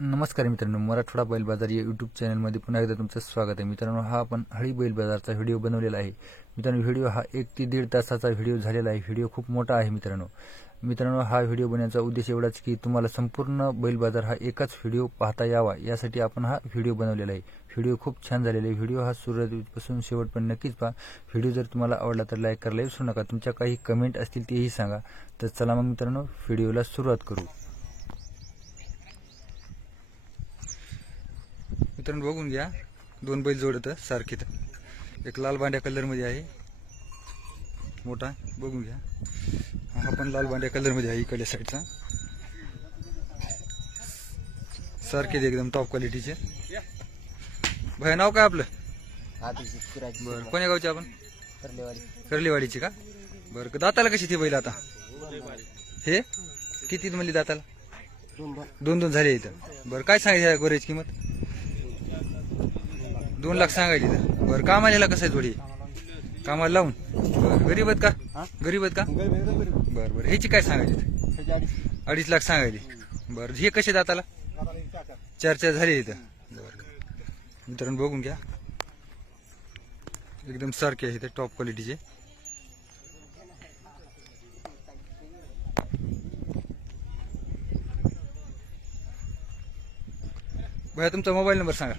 नमस्कार मित्रांनो, मराठवाडा बैल बाजार या यूट्यूब चॅनलमध्ये पुन्हा एकदा तुमचं स्वागत आहे. मित्रांनो, हा आपण हळी बैल बाजारचा व्हिडिओ बनवलेला आहे. मित्रांनो, व्हिडिओ हा 1 ते 1.5 तासाचा व्हिडिओ झालेला आहे. व्हिडिओ खूप मोठा आहे. मित्रांनो, हा व्हिडिओ बनवण्याचा उद्देश एवढाच की तुम्हाला संपूर्ण बैल बाजार हा एकाच व्हिडिओ पाहता यावा, यासाठी आपण हा व्हिडिओ बनवलेला आहे. व्हिडिओ खूप छान झालेला आहे. व्हिडिओ हा सुरुवातीपासून शेवटपर्यंत नक्कीच पहा. व्हिडिओ जर तुम्हाला आवडला तर लाईक करायला विसरू नका. तुमच्या काही कमेंट असतील तेही सांगा. तर चला मग मित्रांनो, व्हिडिओला सुरुवात करू. मित्रांनो, बघून घ्या, 2 बैल जोडत सारखे. एक लाल बांड्या कलर मध्ये आहे मोठा, बघून घ्या. हा पण लाल बांड्या कलर मध्ये आहे इकडल्या साईडचा. सारखे एकदम टॉप क्वालिटीचे. भाई, नाव काय आपलं? बरं, कोण्या गावचे आपण? कर्लेवाडीचे का? बरं, दाताला कशी ती बैल आता? हे किती म्हणली दाताला? 2 झाले इथं. बरं, काय सांगायचं गोरेची किंमत? 2 लाख सांगायची. बरं, कामाला कसं आहे जोडी? कामाला लावून? बरं, गरीब आहेत का? गरीब आहेत का? बरं बरं, ह्याची काय सांगायची? 2.5 लाख सांगायची. बरं, हे कसे दाताला? 4 झाले इथं. बरं मित्रांनो, बघून घ्या, एकदम सारखे आहे, टॉप क्वालिटीचे. भैया, तुमचा मोबाईल नंबर सांगा.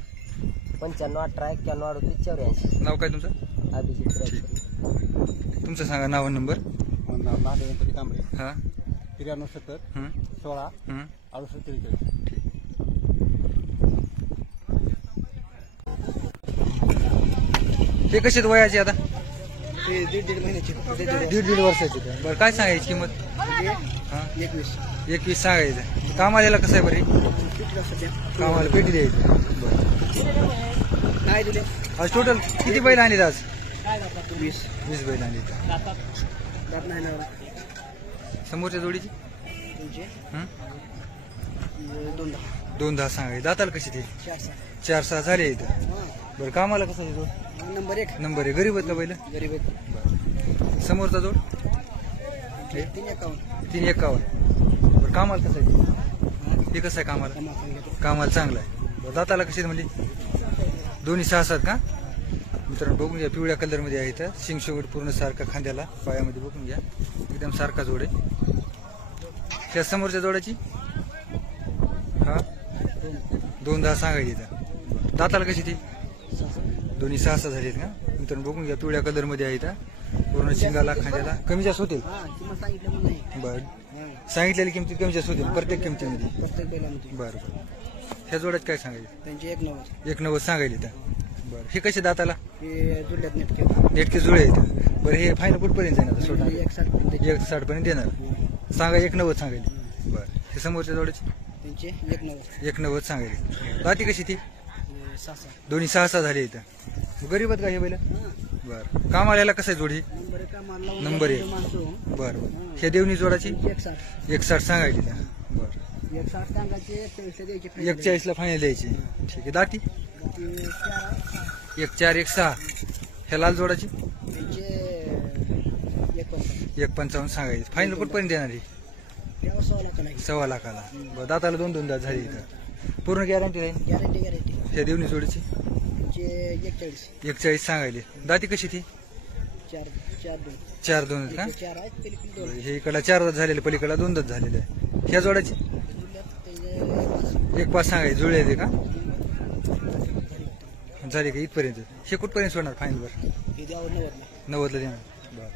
9518913884. नाव काय तुमचं? तुमचं सांगा, नाव आणि नंबर. हा, 9370 हं, 16 हं. 6843. हे कसे वयाचे आता? ते 1.5 महिन्याची. 1.5 वर्षाचे. बरं, काय सांगायची किंमत? हा, 21 सांगायचं. कामाला कसं आहे बरी? कामाला पेटी द्यायची. बरं, काय दिले? आज टोटल किती बैल आणले आज? 20 बैल आणले. दात नाही ना. समोरच्या जोडीची? हं? 2 सांगायची. दाताला कशी ते? 4-6 झाले इथं. बरं, कामाला कसं आहे जोड? नंबर 1. नंबर आहे. गरीब आहेत का बैल? गरीब आहेत. समोरचा जोड? 351. बरं, कामाला कसं आहे ते? कसं आहे कामाला? कामाला चांगलं आहे. बरं, दाताला कशी म्हणजे? दोन्ही 6-7 का? मित्रांनो, बघून घ्या, पिवळ्या कलर मध्ये आहे इथं. शिंगशेवट पूर्ण सारखा, खांद्याला पायामध्ये बघून घ्या, एकदम सारखा जोड आहे. त्या समोरच्या जोडाची? हा, 2 सांगायची इथं. दाताला कशी ती? दोन्ही 6-6 झाली आहेत का? मित्रांनो, बघून घ्या, पिवळ्या कलर मध्ये आहे इथं. पूर्ण शिंगाला, खांद्याला कमी जास्त होतील. बरं, सांगितलेली किमतीत कमी जास्त होतील प्रत्येक किमतीमध्ये. बरं बरं, ह्या जोड्यात काय सांगायचे? त्यांची 1.90 सांगायली तर. बरं, हे कसे दाताला? जुळल्यात नेटके जुळे आहेत. बरं, हे फायनल कुठपर्यंत जाणार? 160 पर्यंत देणार. सांगा 1.90 सांगायली. बरं, हे समोरच्या जोड्याची? त्यांचे 1.90 सांगायली. दाती कशी ती? 6. दोन्ही 6-6 झाले इथं. गरीब आहेत का हे बैल? बरं, कामाला कसं आहे जोडी? नंबर 1. बरं बरं, ह्या देवणी जोडाची? 160 सांगायची त्या. बरं, 41 ला फायनल द्यायची. ठीक आहे. दाती? 1-4 1-6. ह्या लाल जोडाची? 1.55 सांगायची. फायनल कुठपर्यंत देणार ही? 1.25 लाखाला. बरं, दाताला 2 दात झाले इथं. पूर्ण गॅरंटी राहील? गॅरंटी. ह्या देवणी जोडीची? 41 सांगायली. दाती कशी ती? 4-2 का? हे इकडला 4 दात झालेले, पलीकडला 2 दात झालेले आहे. ह्या जोडाची? 1.5 सांगायची. जुळे आहे का? झाले का इथपर्यंत? हे कुठपर्यंत सोडणार फायनल? वर 90 ला देणार. बरं,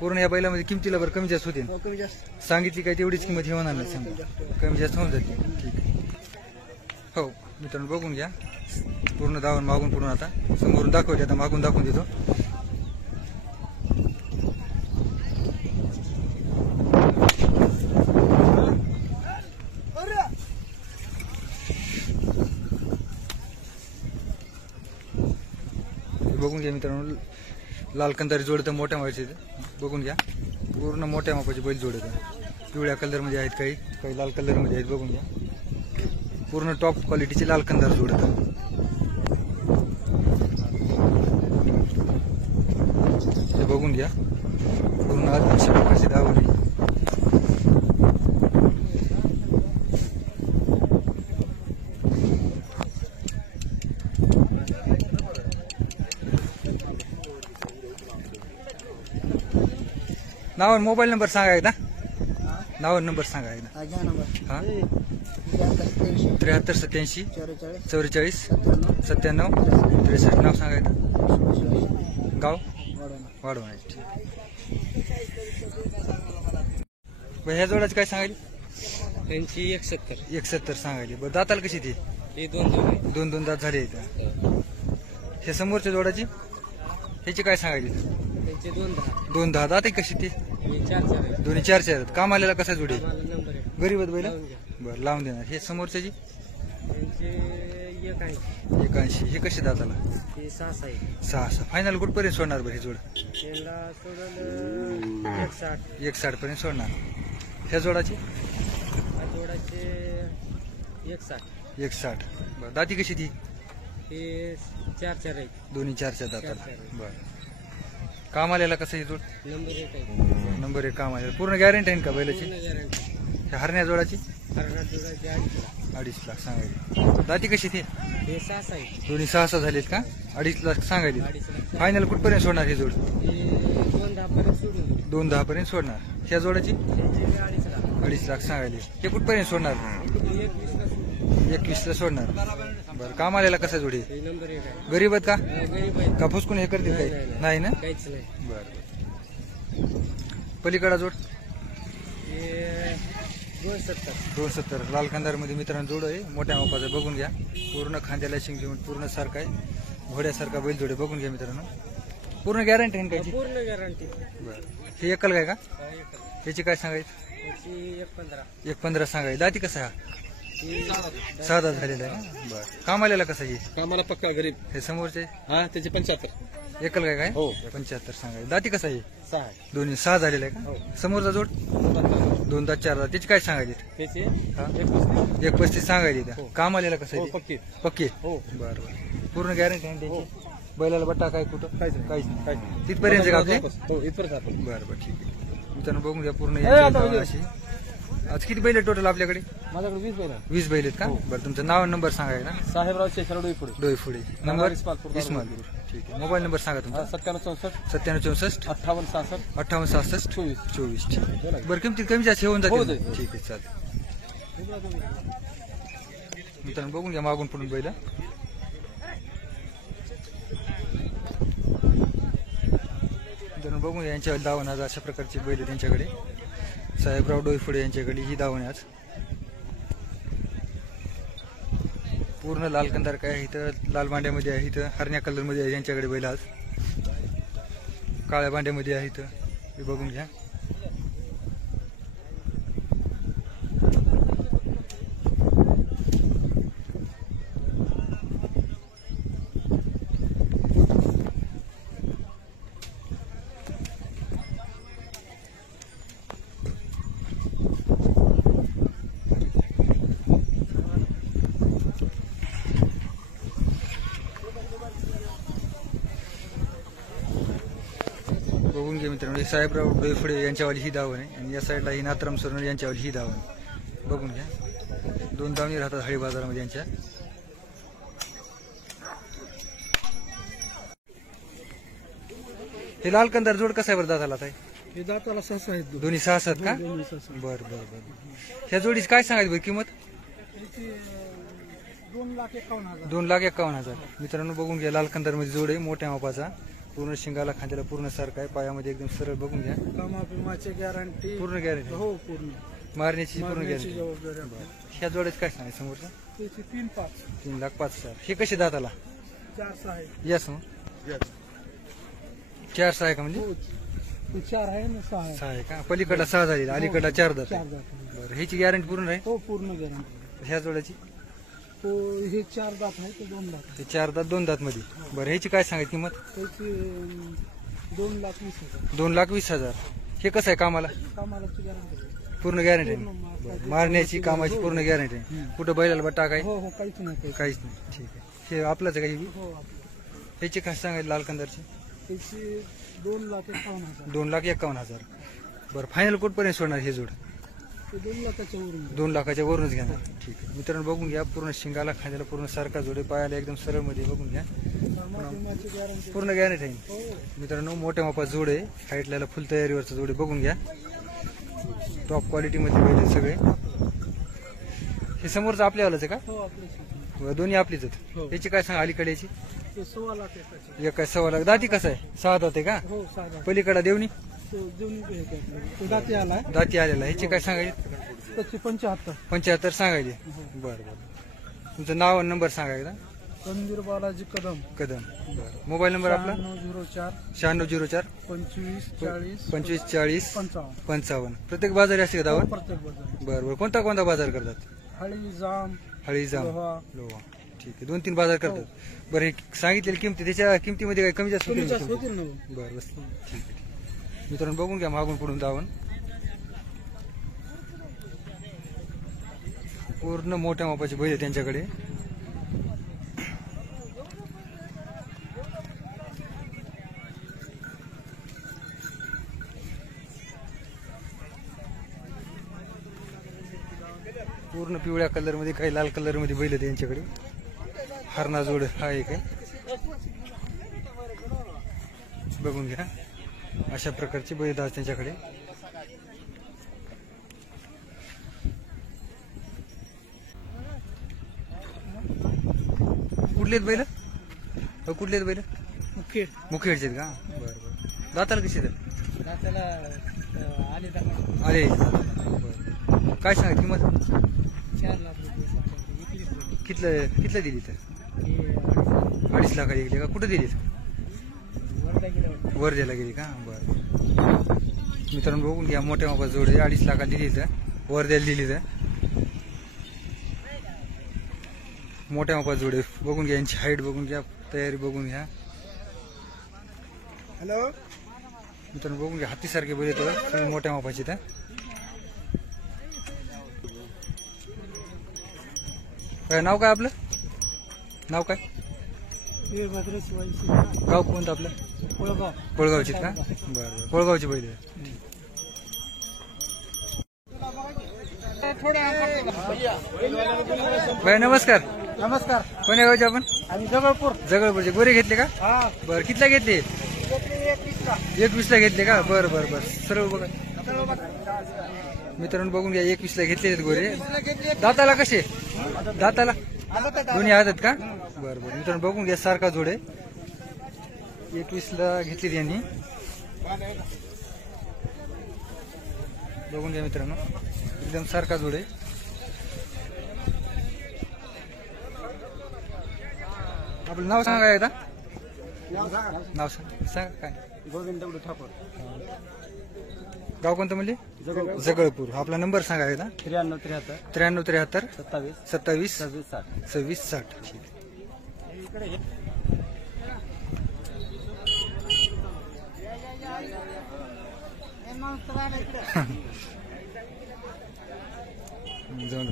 पूर्ण या बैलामध्ये किमतीला बरं कमी जास्त होते? सांगितली काय तेवढीच किंमत हे होणार नाही, समजा कमी जास्त होऊन जाते. ठीक आहे. हो मित्रांनो, बघून घ्या, पूर्ण दावून मागून पुढून आता समोरून दाखवते, आता मागून दाखवून देतो. बघून घ्या मित्रांनो, लाल कंदारी जोड तर मोठ्या मापाचे. बघून घ्या, पूर्ण मोठ्या मापाचे बैल जोड आहेत. पिवळ्या कलर मध्ये आहेत, काही लाल कलर मध्ये आहेत. बघून घ्या, पूर्ण टॉप क्वालिटीचे लाल कंदार जोड आहेत. हे बघून घ्या, पूर्ण अशा प्रकारची दावणी. नाव आणि मोबाईल नंबर सांगा एकदा. नाव आणि नंबर सांगा एकदा. हा घ्या नंबर. हा 83 73 87 44 44 97 97 63. नाव सांगा एकदा. गाव वाढवणं. वाढवण्याचे. ह्या जोडाची काय सांगायली. त्यांची 71. 71 सांगायली. बरं दाताला कशी ती. हे 2 दोन दोन दात झाले इथं. हे समोरच्या जोडाची ह्याची काय सांगायली. त्यांचे 2 दोन दहा दात आहे कशी ती. 4 दोन्ही 4 आहेत. काम आलेला कसा जोडी. नंबर आहे. गरीब बैल. लावून घ्या. बरं लावून देणार. हे समोरच्याची त्यांचे 1 आहे. 81. हे कशी दाताला. हे 6 आहे. 6 फायनल कुठपर्यंत सोडणार बरं हे जोड. त्यांना सोडून 160. 160 पर्यंत सोडणार. ह्या जोडाची जोडाचे 160. 160. बरं दाती कशी ती. हे 4 आहे. दोन्ही 4 दाताला. 4 आहे. बरं काम आलेला कसं हे जोड. नंबर 1 आहे. नंबर 1 काम आलेला. पूर्ण गॅरंटी आहे का बैलाची. पूर्ण गॅरंटी. ह्या हरण्या जोडाची हरणार जोडाचे 2.5 2.5 लाख सांगायली. दाती कशी ती. हे 6 आहे. दोन्ही 6 झालेत का. 2.5 लाख सांगायली. 2.5 फायनल कुठपर्यंत सोडणार हे जोड. हे 2 पर्यंत सोडून देऊ. 2-10 पर्यंत सोडणार. ह्या जोडाची त्यांचे 2.5 2.5 लाख सांगायली. हे कुठपर्यंत सोडणार. 21 ला सोडणार. बरं काम आलेला कसा जोडी. हे नंबर 1 आहे. गरीब आहेत का. गरीब आहे. का फुसकून हे करतील काही. नाही ना. काहीच नाही. बरं पलीकडा जोड. हे 270. 270 लाल कंदार मध्ये मित्रांनो जोड आहे. मोठ्या मापाचा बघून घ्या. पूर्ण खांद्याला शिंग पूर्ण सारखा आहे. घोड्यासारखा बैल जोडे बघून घ्या मित्रांनो. पूर्ण गॅरंटी आहे कायची. पूर्ण गॅरंटी. बरं हे एकल काय का. याची काय सांगायचं. त्याची 1.15. 1.15 सांगायचं. दाती कसा हा. ही 6 दात झालेला आहे का. बरं काम आलेला कसा हे. कामाला पक्का गरीब. हे समोरचे हा त्याचे 75. एकल काय काय. हो. 75 सांगायचं. दाती कसा आहे. 6 आहे. दोन्ही 6 झालेला आहे हो. का. समोरचा जोड 2 दात 4 दात. त्याची काय सांगायची. त्याचे हा 1.35. 1.35 सांगायची त्या. हो. काम आलेला कसं हो आहे. पक्की. पक्की. हो. बरं बरं पूर्ण गॅरंटी आहे त्याची. बैलाला बट्टा काय कुठं. काहीच नाही. काहीच नाही. काहीच नाही. तिथपर्यंत आहे का आपली. हो इथपर्यंत आपण. बरं बरं ठीक आहे. मित्रांनो बघून घ्या पूर्ण आता याची म्हणजे. अशी. आज किती बैल टोटल आपल्याकडे. माझ्याकडे 20 बैल. 20 बैल आहेत का. बरं तुमचं नाव आणि नंबर सांगायचं ना. साहेबराव शेखरडोई पुढे. डोईफुडे नंबर इस्मालपूर. इस्मालपूर. ठीक आहे मोबाईल नंबर सांगा तुमचा. 9764 9764 58 66 5866 24. 24 ठीक आहे. बरं किमतीत कमी जास्त होऊन हो, जाते. जाईल. ठीक आहे चालेल. मित्रांनो बघून घ्या मागून पुढून बैल. मित्रांनो बघून घ्या यांच्या दावण आज अशा प्रकारची बैल आहे त्यांच्याकडे. साहेबराव डोईफुडे यांच्याकडे ही दावण आहे आज. पूर्ण लाल कंदार काय आहे इथं. लाल भांड्यामध्ये आहे इथं. हरण्या कलर मध्ये आहे यांच्याकडे बैल आज. काळ्या भांड्यामध्ये आहे इथं. हे बघून घ्या. बघून घे मित्रांनो हे साहेबराव डोईफुडे यांच्यावाली ही दावण आहे. आणि या साईडला ही नाथराम सोनर यांच्यावाली ही दावण आहे. बघून घ्या. 2 दावणी राहतात हळी बाजारामध्ये यांच्या. हे लाल कंदार जोड कसा आहे बरं दादाला आता. हे दाताला 6 आहेत. दोन्ही 6 का. बरं बरं बरं ह्या जोडीची काय सांगायची बरं किंमत. 2,51,000. 2,51,000. मित्रांनो बघून घ्या लाल कंदार मध्ये जोड आहे मोठ्या मापाचा. पूर्ण शिंगाला खांद्याला पूर्ण सारखा आहे. पायामध्ये एकदम सरळ बघून घ्या. कामापिमाची गॅरंटी. पूर्ण गॅरंटी. हो पूर्ण. मारण्याची पूर्ण मारण्याची गॅरंटी. जबाबदारी आपली. ह्या जोड्याचं काय सांगायचं समोरचं. त्याची 3,500. 3,05,000. हे कसे दाताला. 4 आहे. यस मग 4 आहे का म्हणजे. हो. ते 4 आहे ना 6 आहे. 6 आहे का. पलीकडला 6 झाली अलीकडला 4 दात. 4 दात. बरं ह्याची गॅरंटी पूर्ण आहे. हो पूर्ण गॅरंटी. ह्या जोड्याची तो हे 4 दात आहे ते 2 दात. ते 4 दात 2 दात मध्ये. बरं ह्याची काय सांगायची किंमत. त्याची 2,20,000. 2,20,000. हे कसं आहे कामाला. कामालाची गॅरंटी. पूर्ण गॅरंटी पूर्ण आहे. माल. बरं. मारण्याची कामाची पूर्ण गॅरंटी आहे. कुठं बैलाला बट्टा काय हो हो काहीच नाही. काहीच नाही. ठीक आहे. हे आपलंच आहे काही. हो आपलं. ह्याची काय सांगायची लाल कंदारची. त्याची 2,51,000. 2,51,000. बरं फायनल कुठपर्यंत सोडणार हे जोड. ते 2 लाखाच्या वरून 2 लाखाच्या वरूनच घेणार. ठीक आहे मित्रांनो, बघून घ्या पूर्ण शिंगाला खांद्याला पूर्ण सारखा जोडे, पायाला एकदम सरळ मध्ये बघून घ्या, गॅरंटी. पूर्ण गॅरंटी आहे. हो मित्रांनो मोठ्या मापात जोडे, हाईटला फुल तयारीवरचा जोडे बघून घ्या, टॉप क्वालिटी मध्ये बैल सगळे. हे समोरचं आपल्यावालाच आहे हो आपले का? दोन्ही आपलीच हो. आहेत. याची काय सांगा अलीकडे याची? ते 16 लाख एकाचे. एक काय 1.25 लाख. दाती कसं आहे? 6 दात आहे का? हो 6 लाख. पलीकडा देवणी तो दोन्ही हे घेतले. तो दाती आलाय दाती आलेला. ह्याची काय सांगायची? त्याचे 75. 75 सांगायचे. बरं बरं. तुमचं नाव आणि नंबर सांगा एकदा. रणवीर बालाजी कदम. कदम. बरं. मोबाईल नंबर आपला 9604 9604 25 40 25 40 55. 55. प्रत्येक बाजारी असते का दावण? प्रत्येक बाजार. बरं बरं. कोणता कोणता बाजार करतात? हळी जाम हळी जाम लोहा. लोहा. ठीक आहे 2-3 बाजार करतात. बरं हे सांगितलेली किमती त्याच्या किमतीमध्ये काय कमी जास्त कमी होईल? जास्त होतील ना. बरं बस ठीक आहे. मित्रांनो बघून घ्या मागून पुढून दावण, पूर्ण मोठ्या मापाचे बैल आहे त्यांच्याकडे. पूर्ण पिवळ्या कलर मध्ये, काही लाल कलर मध्ये बैल आहेत त्यांच्याकडे. हरणा जोड हा एक आहे बघून घ्या, अशा प्रकारचे बैल आहेत त्यांच्याकडे. कुठले आहेत बैल? कुठले आहेत बैल? मुखेड. मुखेडचे आहेत का? बरं बरं. दाताला कशी आहेत? दाताला आले अरे बरं. काय सांगा किंमत? 4 लाख रुपये सांगतो. कितलं दिली तर? 2.5 लाखाला गेली का? कुठं दिली? वरला गेलं. वर्ध्याला गेली का? बरं. मित्रांनो बघून घ्या, मोठ्या मापा जोड आहे. 2.5 लाखाला दिली तर, वर्ध्याला दिली तर. मोठ्या मापा जोड आहे. बघून घ्या यांची हाईट बघून घ्या, तयारी बघून घ्या. हॅलो मित्रांनो बघून घ्या, हातीसारखे बैल येतो मोठ्या मापाचे. तर काय नाव काय आपलं? नाव काय? वीरभद्र शिवाजी. गाव कोणतं आपलं? कोळगाव. कोळगावचे का? बरं बरं. कोळगावचे बैल आहे. भाई नमस्कार. नमस्कार. कोण्या गावचे आपण? आणि जबलपूर. जगळपूरचे. गोरे घेतले का? हा बरं. कितला घेतले? 21 ला घेतले का? बरं बरं बरं. सर्व बघा मित्रांनो बघून घ्या, 21 ला घेतले गोरे. दाताला कसे? दाताला दोन्ही आहेत का? बरं बरं. मित्रांनो बघून घ्या, सारखा जोडे. 21 ला घेतली त्यांनी. बघून घ्या मित्रांनो, एकदम सारखा जोडे. आपलं नाव सांगा एकदा. नाव सांगा काय? गोविंद दगडू ठाकूर. गाव कोणतं म्हणजे? जगळपूर. आपला नंबर सांगा एकदा. 93 73 93 73 27 27 26 60. 26 60. जाऊन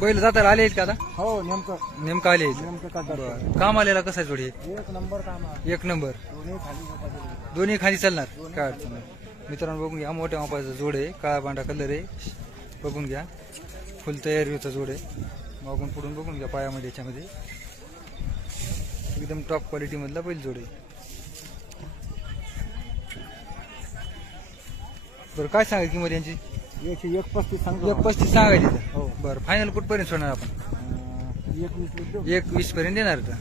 बैल जाताला आले आहेत का आता? हो नेमकं नेमकं आले आहेत. नेमकं काढतात. बरं. काम आलेला कसा आहे जोडी? एक नंबर काम आहे. 1 नंबर. दोन्ही खाली झोपायचे. दोन्ही खाली चालणार, काय अडचण नाही. मित्रांनो बघून घ्या, मोठ्या मापाचा जोड आहे, काळा पांढरा कलर आहे. बघून घ्या, फुल तयारीचा जोड आहे. मागून पुढून बघून घ्या, पायामध्ये याच्यामध्ये एकदम टॉप क्वालिटी मधला बैल जोड आहे. बरं काय सांगा किंमत यांची? 135 सांगतो. 1.35 सांगायची तर. हो. बरं फायनल कुठपर्यंत सोडणार आपण? 1.20 पर्यंत देणार तर.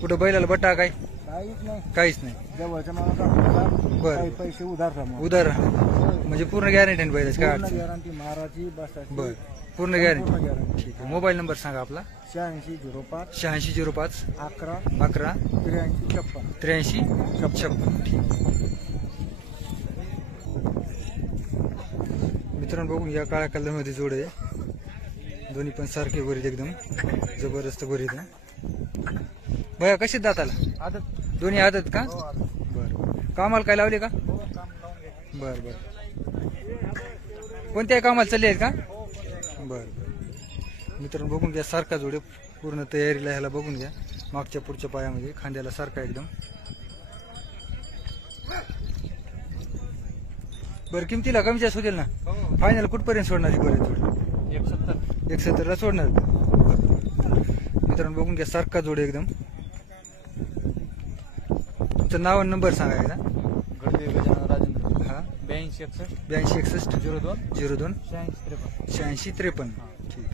कुठं बैलाला बट्टा काय? काहीच नाही. काहीच नाही. जवळच्या माणसाला बरं. काही पैसे उधार जमा. उधार म्हणजे पूर्ण गॅरंटी आहे बैलाची, काय अडचण नाही. गॅरंटी महाराजी बसाची. बरं पूर्ण गॅरंटी. पूर्ण गॅरंटी. ठीक आहे. मोबाईल नंबर सांगा आपला. 86 05 86 05 11 11 83 56. 83 56. ठीक. मित्रांनो बघून या काळ्या कलर मध्ये जोड आहे. दोन्ही पण सारखे बरीत, एकदम जबरदस्त बरीत आहे. भया कशी दाताला? आदत. दोन्ही आदत का? हो, आदत. बरं. कामाला काय लावले का? हो, काम लावून घे. बरं बरं. कोणत्याही कामाला चालले आहेत का? बरं बरं. मित्रांनो बघून घ्या, सारखा जोडे, पूर्ण तयारीला ह्याला बघून घ्या. मागच्या पुढच्या पायामध्ये खांद्याला सारखा एकदम. बरं किमतीला कमी जास्त होतील ना? फायनल कुठपर्यंत सोडणार ही गोरे जोड? 170ला सोडणार. मित्रांनो बघून घ्या, सारखा जोड आहे एकदम. तुमचं नाव आणि नंबर सांगा एकदा. गडदे गजानन राजेंद्र. हा 82 61 82 61 02 86 53. 86 53. ठीक.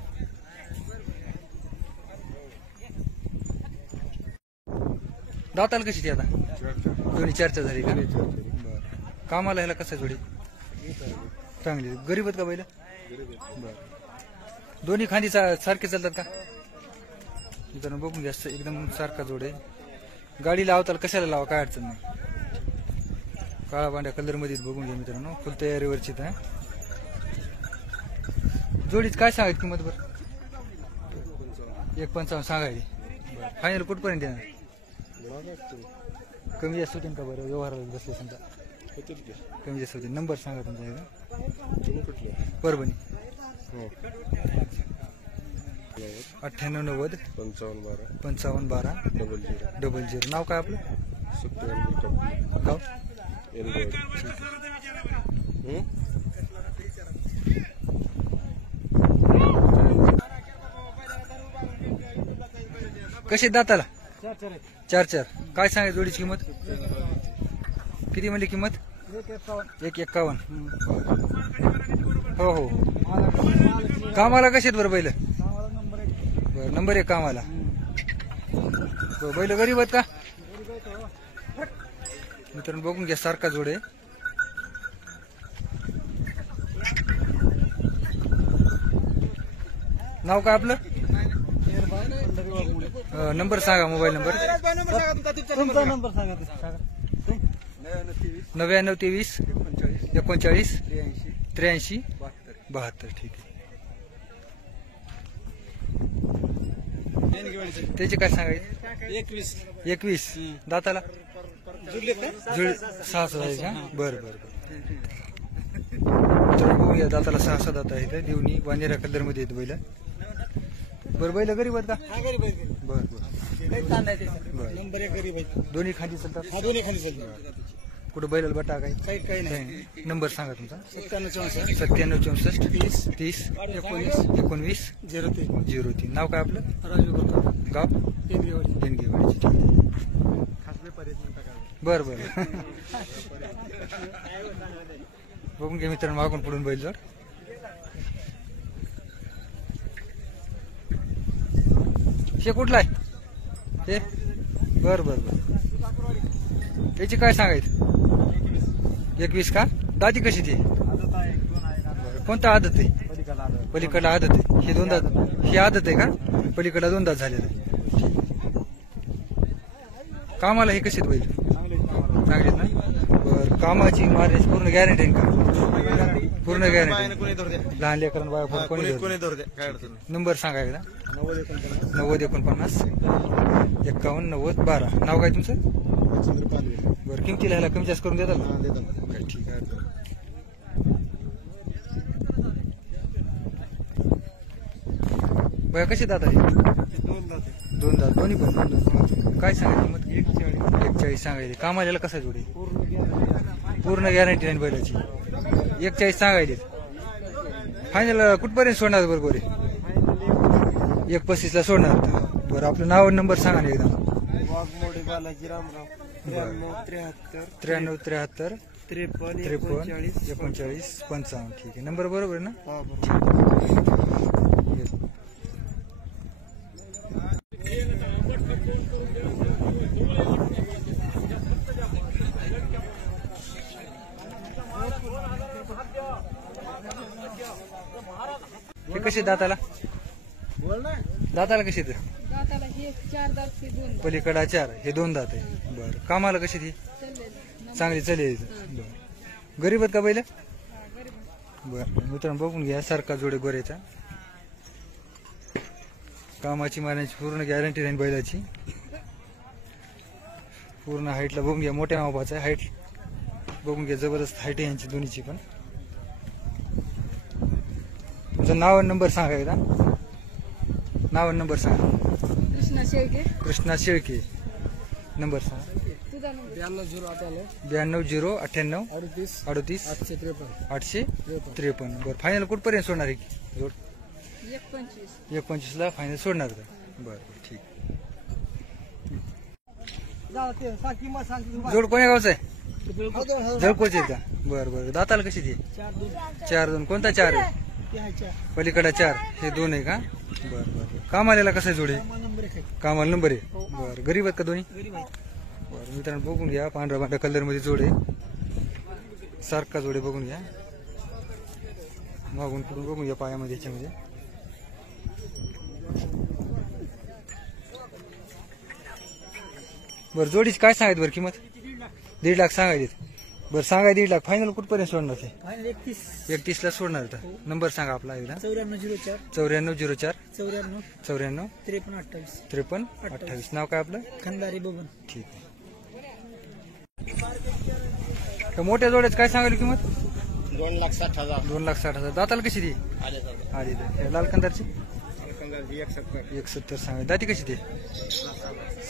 दाताल कशी ती आता? दोन्ही चर्चा झाली का? बरं. कामाला ह्याला कसं जोडी? चांगली. गरीब आहेत का बैल? बरं. दोन्ही खांदी सारखे चालतात का? मित्रांनो बघून घ्या, एकदम सारखा जोड आहे. गाडी लावताल कशाला लावा, काय अडचण नाही. काळा पांढऱ्या कलर मध्ये बघून घ्या मित्रांनो, फुल तयारीवरची आहे. जोडीच काय सांगायची किंमत? बरं 1.55 सांगायची. फायनल कुठपर्यंत येणार? कमी जास्त होतील का बरं व्यवहाराला बसले समजा? कमी जास्त होतील. नंबर सांगा तुमचा एकदा. परभणी 98 90 55 12 00. नाव काय आपलं? गाव? कसे दाताला? 4 काय सांगायची जोडीची किंमत? किती म्हणली किंमत? 1.51. हो हो. कामाला कसे आहेत बरं बैल? बरं नंबर 1 कामाला. बैल गरीब आहेत का? मित्रांनो बघून घ्या, सारखा जोड आहे. नाव काय आपलं? नंबर सांगा, मोबाईल नंबर. तुमचा नंबर सांगा. 99 23 39 83 72. ठीक आहे. त्याचे काय सांगायचे? 21 दाताला? जुळ 6 आहे का? बरं बरं बरं. बघूया, दाताला 6 दात आहेत. देवणी वानेरा कलर मध्ये आहेत बैल. बरं बैल गरीब आहेत का? बरं बरं. नंबर 1 गरीब आहे. दोन्ही खांदी चालतात? दोन्ही खाली चालतात. कुठं बैलाला बटा काय? काही नाही. नंबर सांगा तुमचा. 97 97 64 30 19 03 03. नाव काय आपलं? राजू गोकर. गाव? केंद्रीयवाडी. देणगेवाडीची. बरं बरं. बघून घ्या मित्रांनो, मागून पुढून बैल जोड. हे कुठला आहे? हे बरं बरं बरं. त्याची काय सांगायचं? 21 का? दाती कशी ती? कोणता आदत आहे? पलीकडला आदत आहे. हे 2 दात. ही आदत आहे का? पलीकडला 2 दात झालेला आहे. कामाला हे कशी बैल? चांगलीत ना? बरं. कामाची मारण्याची पूर्ण गॅरंटी आहे का? पूर्ण गॅरंटी. लहान लेकरांना बाया कोणी धरू द्या. नंबर सांगा एकदा. 90 49 51 90 12. नाव काय तुमचं? बरं. किमतीला ह्याला कमी जास्त करून देतात ना? ठीक आहे. बघा कसे दात आहे? 2 दात. दोन्ही पण 2 दात. काय सांगायची किंमत? 41 सांगायची. कामाला कसा जोडी? पूर्ण गॅरंटी नाही बैलाची. 41 सांगायची. फायनल कुठपर्यंत सोडणार बरोबर? 1.35 ला सोडणार. बरं आपलं नाव आणि नंबर सांगा ना एकदा. वाघमोडे बालाजी रामराव. 93 73 53 53 39 55. ठीक आहे. नंबर बरोबर आहे ना? हे कसे दाताला? दाताला कशी? दाताला हे 4 दात ते 2 दात. पलीकडा 4, हे 2 दात आहे. बरं. कामाला कशी ती? चांगली चालेल. बरं. गरीब आहेत का बैल? बरं. मित्रांनो बघून घ्या, सारखा जोडे गोऱ्याचा. कामाची मारण्याची पूर्ण गॅरंटी राहील बैलाची. पूर्ण हाईटला बघून घ्या, मोठ्या मापाचा आहे. हाईट बघून घ्या, जबरदस्त हाईट आहे यांची दोन्हीची पण. तुमचं नाव आणि नंबर सांगा एकदा. नाव आणि नंबर सांगा. कृष्णा शेळके. कृष्णा शेळके. नंबर सांगा. तुझा नंबर 92-098 92-098 38 38 853 853. बरं फायनल कुठपर्यंत सोडणार आहे जोड? 1.25. 1.25ला फायनल सोडणार का? बरं ठीक. जोड कोण्या गावचं आहे? जळकोच आहे का? बरं बरं. दाताला कशी ती? 4-2. कोणता 4 आहे? पलीकडा 4. हे 2 आहे का? बरं बरं. कामाला कसं आहे जोड आहे? कामाला नंबर आहे. बरं. गरीब आहेत का दोन्ही? बरं मित्रांनो बघून घ्या. पांढरा पांढरा कलर मध्ये जोड आहे. सारखा जोड आहे बघून घ्या. मागून पुढून बघून घ्या पायामध्ये याच्यामध्ये. बरं जोडीची काय सांगायची बरं किंमत? 1.5 लाख सांगायची. बरं सांगाय 1.5 लाख. फायनल कुठपर्यंत सोडणार ते? 31ला सोडणार होता. नंबर सांगा आपला एकदा. 94-04 94-04 94 94 53-28 53-28. नाव काय आपलं? खंदारी बबन. ठीक आहे. त्या मोठ्या जोड्याच काय सांगायला किंमत? 2,60,000 2,60,000. दाताला कशी ती? आली लाल कंदारची 170 सांगाय. दाती कशी ती?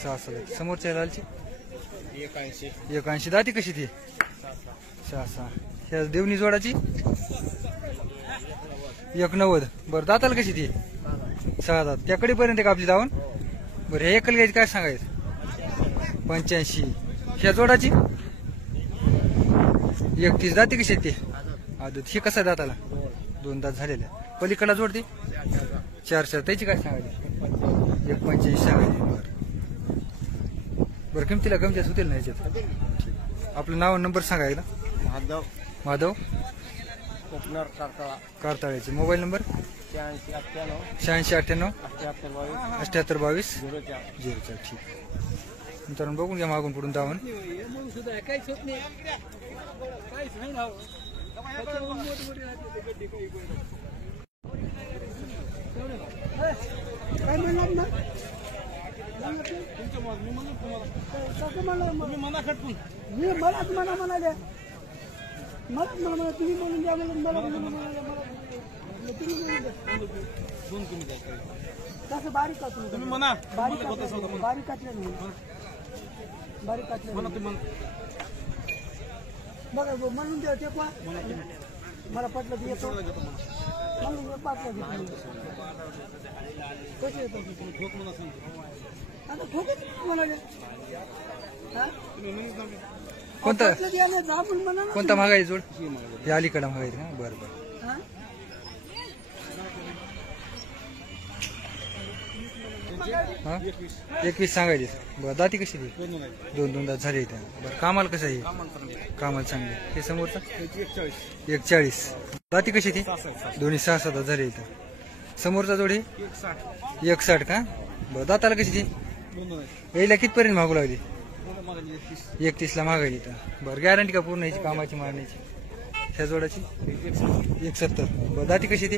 6 समोरच्या लालची 81. दाती कशी ती? 6. ह्या देवणी जोडाची 190. बरं दाताला कशी ती? 6 दात. त्याकडे पर्यंत का आपली धावून? बरं हे एकल घ्यायची काय सांगायचं? 85. ह्या जोडाची 31. दाती कशी आहेत ती? आदत. ही कसा दाताला? 2 दात झालेल्या. पलीकडला जोडती 4. त्याची काय सांगायची? 1.85 सांगायची. बरं बरं किमतीला कमी जास्त होतील ना याच्यात? आपलं नाव नंबर सांगायला. माधव कोकणार कारकाळा कारताळ्याचे. Mobile number 86-98 86-98 78-22 78-04. ठीक. मित्रांनो बघून घ्या मागून पुढून धावून. बघा म्हणून द्या ते पण मला पटलं ते येतो म्हणून पाटलं कसे येतो आता ठोकत म्हणाले. कोणता महागाई जोड? हे अलीकडे महागाई का? बरं बरं. हा 21 सांगायचे. बरं दाती कशी ती? 2 दात झाले इथे. बरं कामाला कसं आहे? कामाला चांगले. हे समोरचा 41. दाती कशी ती? दोन्ही 6 दात झाले इथं. समोरचा जोड हे 61 का? बरं दाताला कशी ती? यायला कितपर्यंत मागू लागली? 31ला मागायची इथं. बरं गॅरंटी का पूर्ण याची कामाची मारण्याची? ह्या जोडाची 170. बरं दाती कशी ती?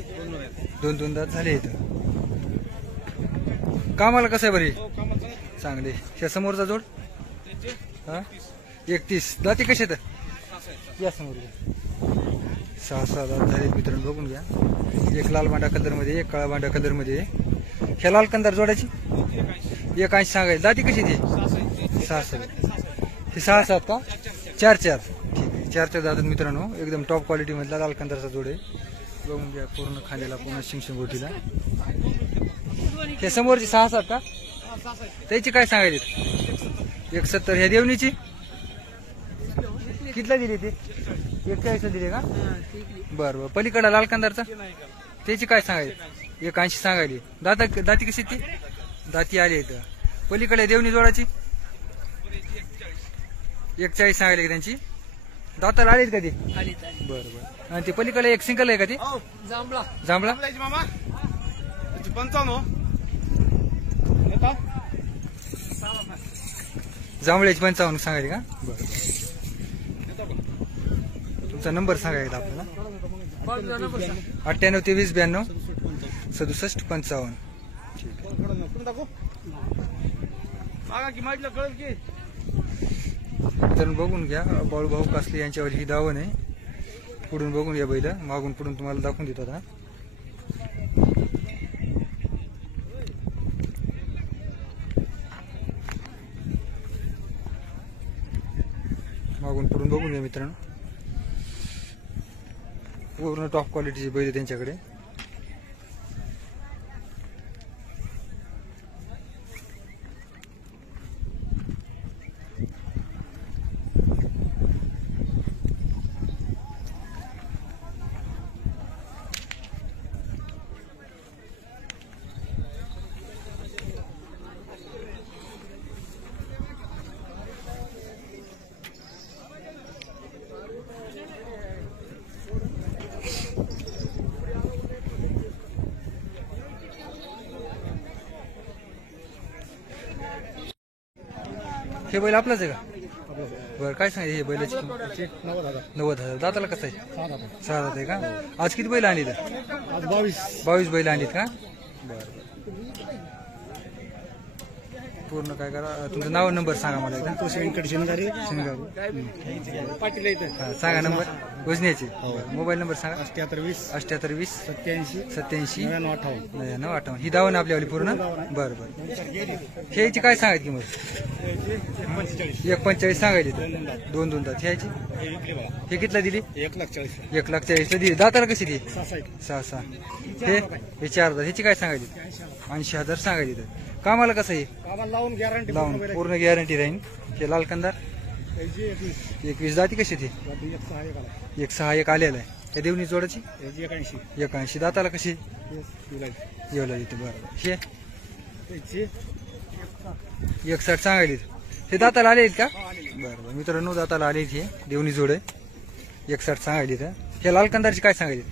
2 दात झाले इथं. कामाला कसं आहे बरी? चांगले. ह्या समोरचा जोड हा 31. दाती कशी तर? या समोर 6 दात झाले मित्रांनो बघून घ्या. एक लाल बांडा कलर मध्ये, एक काळा बांडा कलर मध्ये. ह्या लाल कंदार जोडाची 81 सांगायची. दाती कशी ती? 6. हे 6 का? 4. ठीक आहे. 4 दातात मित्रांनो एकदम टॉप क्वालिटी मधला लाल कंदारचा जोड आहे. बघून घ्या पूर्ण खांद्याला पूर्ण शिंगशिंगोटीला. हे समोरची 6 का? त्याची काय सांगायची? 170. ह्या देवणीची कितला दिली ती? 41 दिली का? बरं बरं. पलीकडा लाल कंदारचा त्याची काय सांगायची? 81 सांगायली. दाती कशी ती? दाती आली इथं. पलीकडे देवणी जोडाची 41 सांगायली त्यांची. दाताला आलीत का ती? बरं बरं. आणि ती पलीकडे एक सिंगल आहे का ती? जांभळा 55 जांभळ्याची 55 सांगायची का? बरं. तुमचा नंबर सांगायचा आपल्याला. 98 23 92 67 55. तर बघून घ्या. बाळूभाऊ कासले यांच्यावर ही दावण आहे. पुढून बघून घ्या बैल. मागून पुढून तुम्हाला दाखवून देतो आता. मित्रांनो, पूर्ण टॉप क्वालिटीची बैल आहे त्यांच्याकडे. हे बैल आपलाच आहे का? बरं, काय सांगितलं हे बैलाची किंमत? 90,000. दाताला कसं आहे? 6 दात आहे का? आज किती बैल आणलीत? आज 22 बैल आणलीत का? बरं. पूर्ण काय करा, तुमचं नाव नंबर सांगा मला एकदा. व्यंकट शिंगारी शिंगारू. पाटील इथं सांगा नंबर वजन्याची. मोबाईल नंबर सांगा. 78 78 87 87 99 58. ही दावा ना आपल्यावाली पूर्ण. बरं बरं. ह्याची काय सांगायची किंमत? 1.45 सांगायची. दोन दात. ह्याची हे कितीला दिली? 1,40,000 1,40,000 दिली. दाताला कशी ती? 6. हे 4 दात. ह्याची काय सांगायची? 80,000 सांगायची. तर कामाला कसं आहे? लावून गॅरंटी लावून पूर्ण गॅरंटी राहील. हे लाल कंदार 21 दाती कशी ती? 1,6 आलेला आहे. त्या देवणी जोडाची 81. दाताला कशी? येवला येते. बरं. हे 61 सांगायली. हे दाताला आले का? बरं मित्रांनो, दाताला आले हे देवणी जोड आहे. 61 सांगायली. तर हे लाल कंदारची काय सांगायली?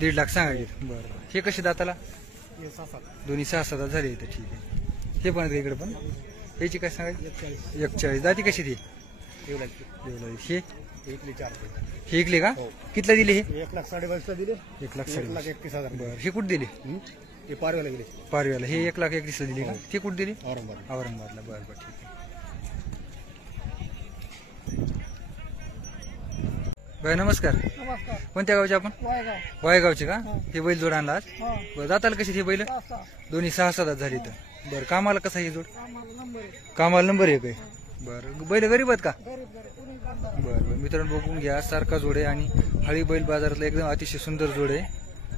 1.5 लाख सांगायली. बरं. हे कशी दाताला? दोन्ही 6 दात झाले. तर ठीक आहे. हे पण इकडे पण ह्याची काय सांगायची? 41. दाती कशी ती? हे हे इकले का? कितला दिले हे? 1,22,000 दिले. 1,31,000. बरं. हे कुठे दिले? हे पारवेला गेले. पारव्याला. हे 1,31,000 दिली का? ती कुठे दिली? औरंगाबाद. औरंगाबादला. बरं बरं, ठीक आहे. भाई नमस्कार. नमस्कार. कोणत्या गावचे आपण? वायगाव. वायगावचे का? हे बैल जोड आणला आज? हा. बरं. दाताला कशी हे बैल? 6. दोन्ही 6 दात झाली. तर बरं. कामाला कसा हे जोड? आम्हाला नंबर आहे. कामाला नंबर 1 आहे. बरं. बैल गरीब आहेत का? गरीब कुणी काढणार. बरं. मित्रांनो बघून घ्या, सारखा जोड आहे आणि हळी बैल बाजारातला एकदम अतिशय सुंदर जोड आहे.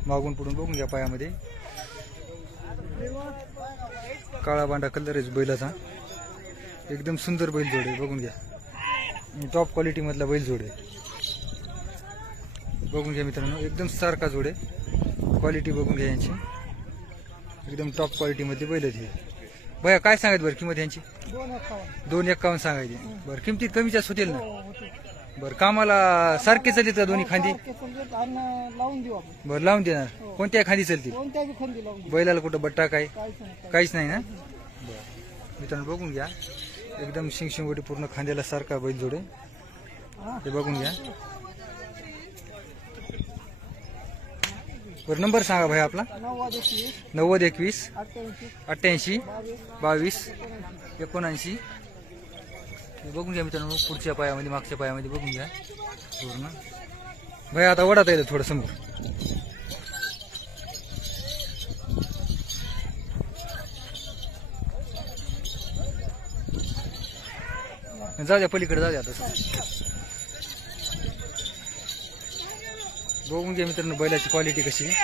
मागून पुढून बघून घ्या पायामध्ये काळा बांडा कलर आहे बैलाचा. एकदम सुंदर बैल जोड आहे. बघून घ्या, टॉप क्वालिटी मधला बैल जोड आहे. बघून घ्या मित्रांनो, एकदम सारखा जोड आहे. क्वालिटी बघून घ्या यांची, एकदम टॉप क्वालिटी मध्ये बैल आहे. भैया काय सांगत बरं किंमत यांची? 2,51 सांगायची. बरं. किमतीत कमी जास्त होतील ना? बरं. कामाला सारखे चालतील का दोन्ही खांदी? लावून देऊ आपण. बरं. लावून देणार. कोणत्या खांदी चालतील? कोणत्याही खंडी लावून देऊ. बैलाला कुठं बट्टा काय? काहीच नाही ना? बरं. बरं. मित्रांनो बघून घ्या, एकदम शिंगशिंगोटी पूर्ण खांद्याला सारखा बैल जोड आहे. ते बघून घ्या. बरं. नंबर सांगा भाई आपला. 90 21 88 22 79. बघून घ्या मित्रांनो, पुढच्या पायामध्ये मागच्या पायामध्ये बघून घ्या पूर्ण. भाई आता वडात येईल थोडं समोर. जाऊ द्या पलीकडे, जाऊ द्या आता. बघून घ्या मित्रांनो बैलाची क्वालिटी कशी आहे.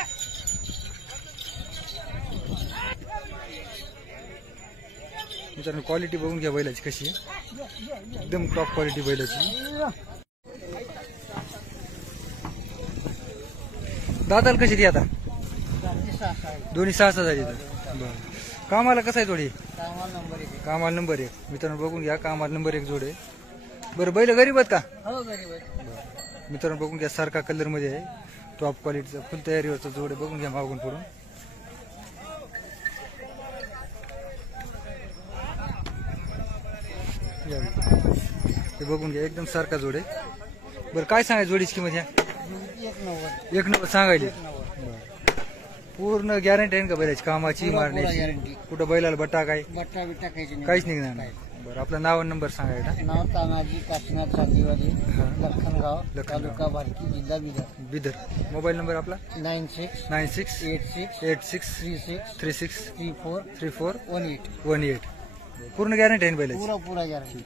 मित्रांनो क्वालिटी बघून घ्या बैलाची कशी आहे. एकदम टॉप क्वालिटी बैलाची. दाताला कशी ती आता? दोन्ही 6 झाली. बरं. कामाला कसं आहे थोडी? कामाला नंबर 1. मित्रांनो बघून घ्या, कामाला नंबर 1 जोड आहे. बरं. बैल गरीब आहेत का? मित्रांनो बघून घ्या, सारखा कलर मध्ये आहे, टॉप क्वालिटीचा फुल तयारीवरचा जोड आहे. बघून घ्या मागून पुढून. ते बघून घ्या, एकदम सारखा जोड आहे. बरं. काय सांगायचं जोडीची किंमत? ह्या 1,90 सांगायची. पूर्ण गॅरंटी आहे का बैलाची? कामाची, मारण्याची, कुठं बैलाला बट्टा काय? काहीच निघणार नाही. बरं. आपलं नाव आणि नंबर सांगायचा. नाव तानाजी काशीनाथ सागीवाडी, लखनगाव, तालुका भारती, जिल्हा बिदर. मोबाईल नंबर आपला 96 96 86 86 36 36 34 34 18. 18. पूर्ण गॅरंटी आहे बैलाची. पूरा गॅरंटी.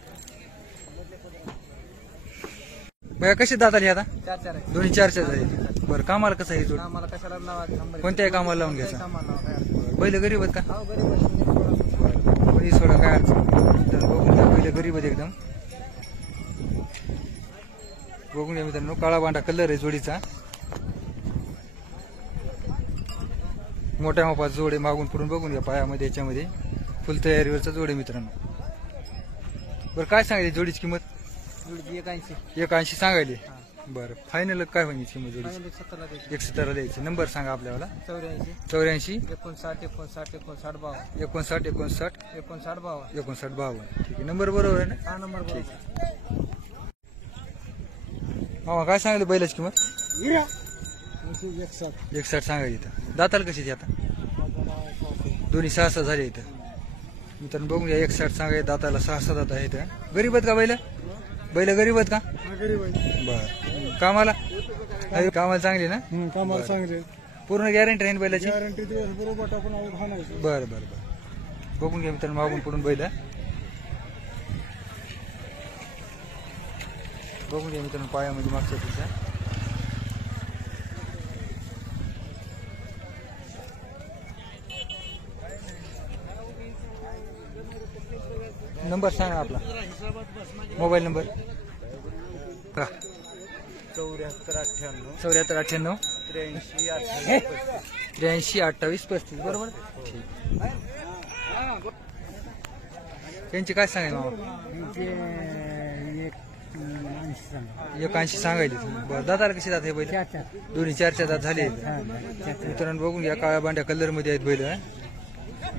भैया कशी दाताली आता 4 आहे दोन्ही 4 आहे. बरं कामाला कसं आहे जोड आम्हाला कशाला नावाचा नंबर कोणत्याही कामाला लावून घ्यायचा. कामाला काय अडचण बैल गरीब आहेत का हो गरीब आहे. कोणी सोडा काय अडचण तर बघून घ्या बैल गरीब आहेत एकदम. बघून घ्या मित्रांनो काळा बांडा कलर आहे जोडीचा. मोठ्या मापाचा जोड आहे मागून पुढून बघून घ्या पायामध्ये याच्यामध्ये फुल तयारीवरचा जोड आहे मित्रांनो. बरं काय सांगायची जोडीची किंमत जोडीची 81 180 सांगायली. बरं फायनल काय होईल किंमत जोडीची 70 ला द्यायची. 170 द्यायची. नंबर सांगा आपल्याला 84 84 59 59 59 52 59 59 59 52 59 52. ठीक आहे नंबर बरोबर आहे ना. हा नंबर ठीक आहे. मामा काय सांगितलं बैलाची किंमत 160 सांगायची इथं. दाताला कशी ती आता दोन्ही 6 झाले इथं मित्रांनो बघून घ्या. 160 सांगाय दाताला 6 दात आहे इथं. गरीब आहेत का बैल बैल गरीब आहेत का बर कामाला कामाला चांगली ना कामाला चांगले पूर्ण गॅरंटी आहे ना बैलाची. गॅरंटी दिवस बरोबर टाकून हाणायचं. बरं बरं बरं बघून घ्या मित्रांनो मागून पुढून बैल बघून घ्या मित्रांनो पायामध्ये मागच्या तुमच्या. नंबर सांगा आपला मोबाईल नंबर 74 74 98 83 28 35 बरोबर. ठीक त्यांची काय सांगायला मामा 180 सांगायची. बरं दाताला कशी दात आहे बैल दोन्ही 4 दात झाले. मित्रांनो बघून घ्या काळ्या बांड्या कलर मध्ये आहेत बैल.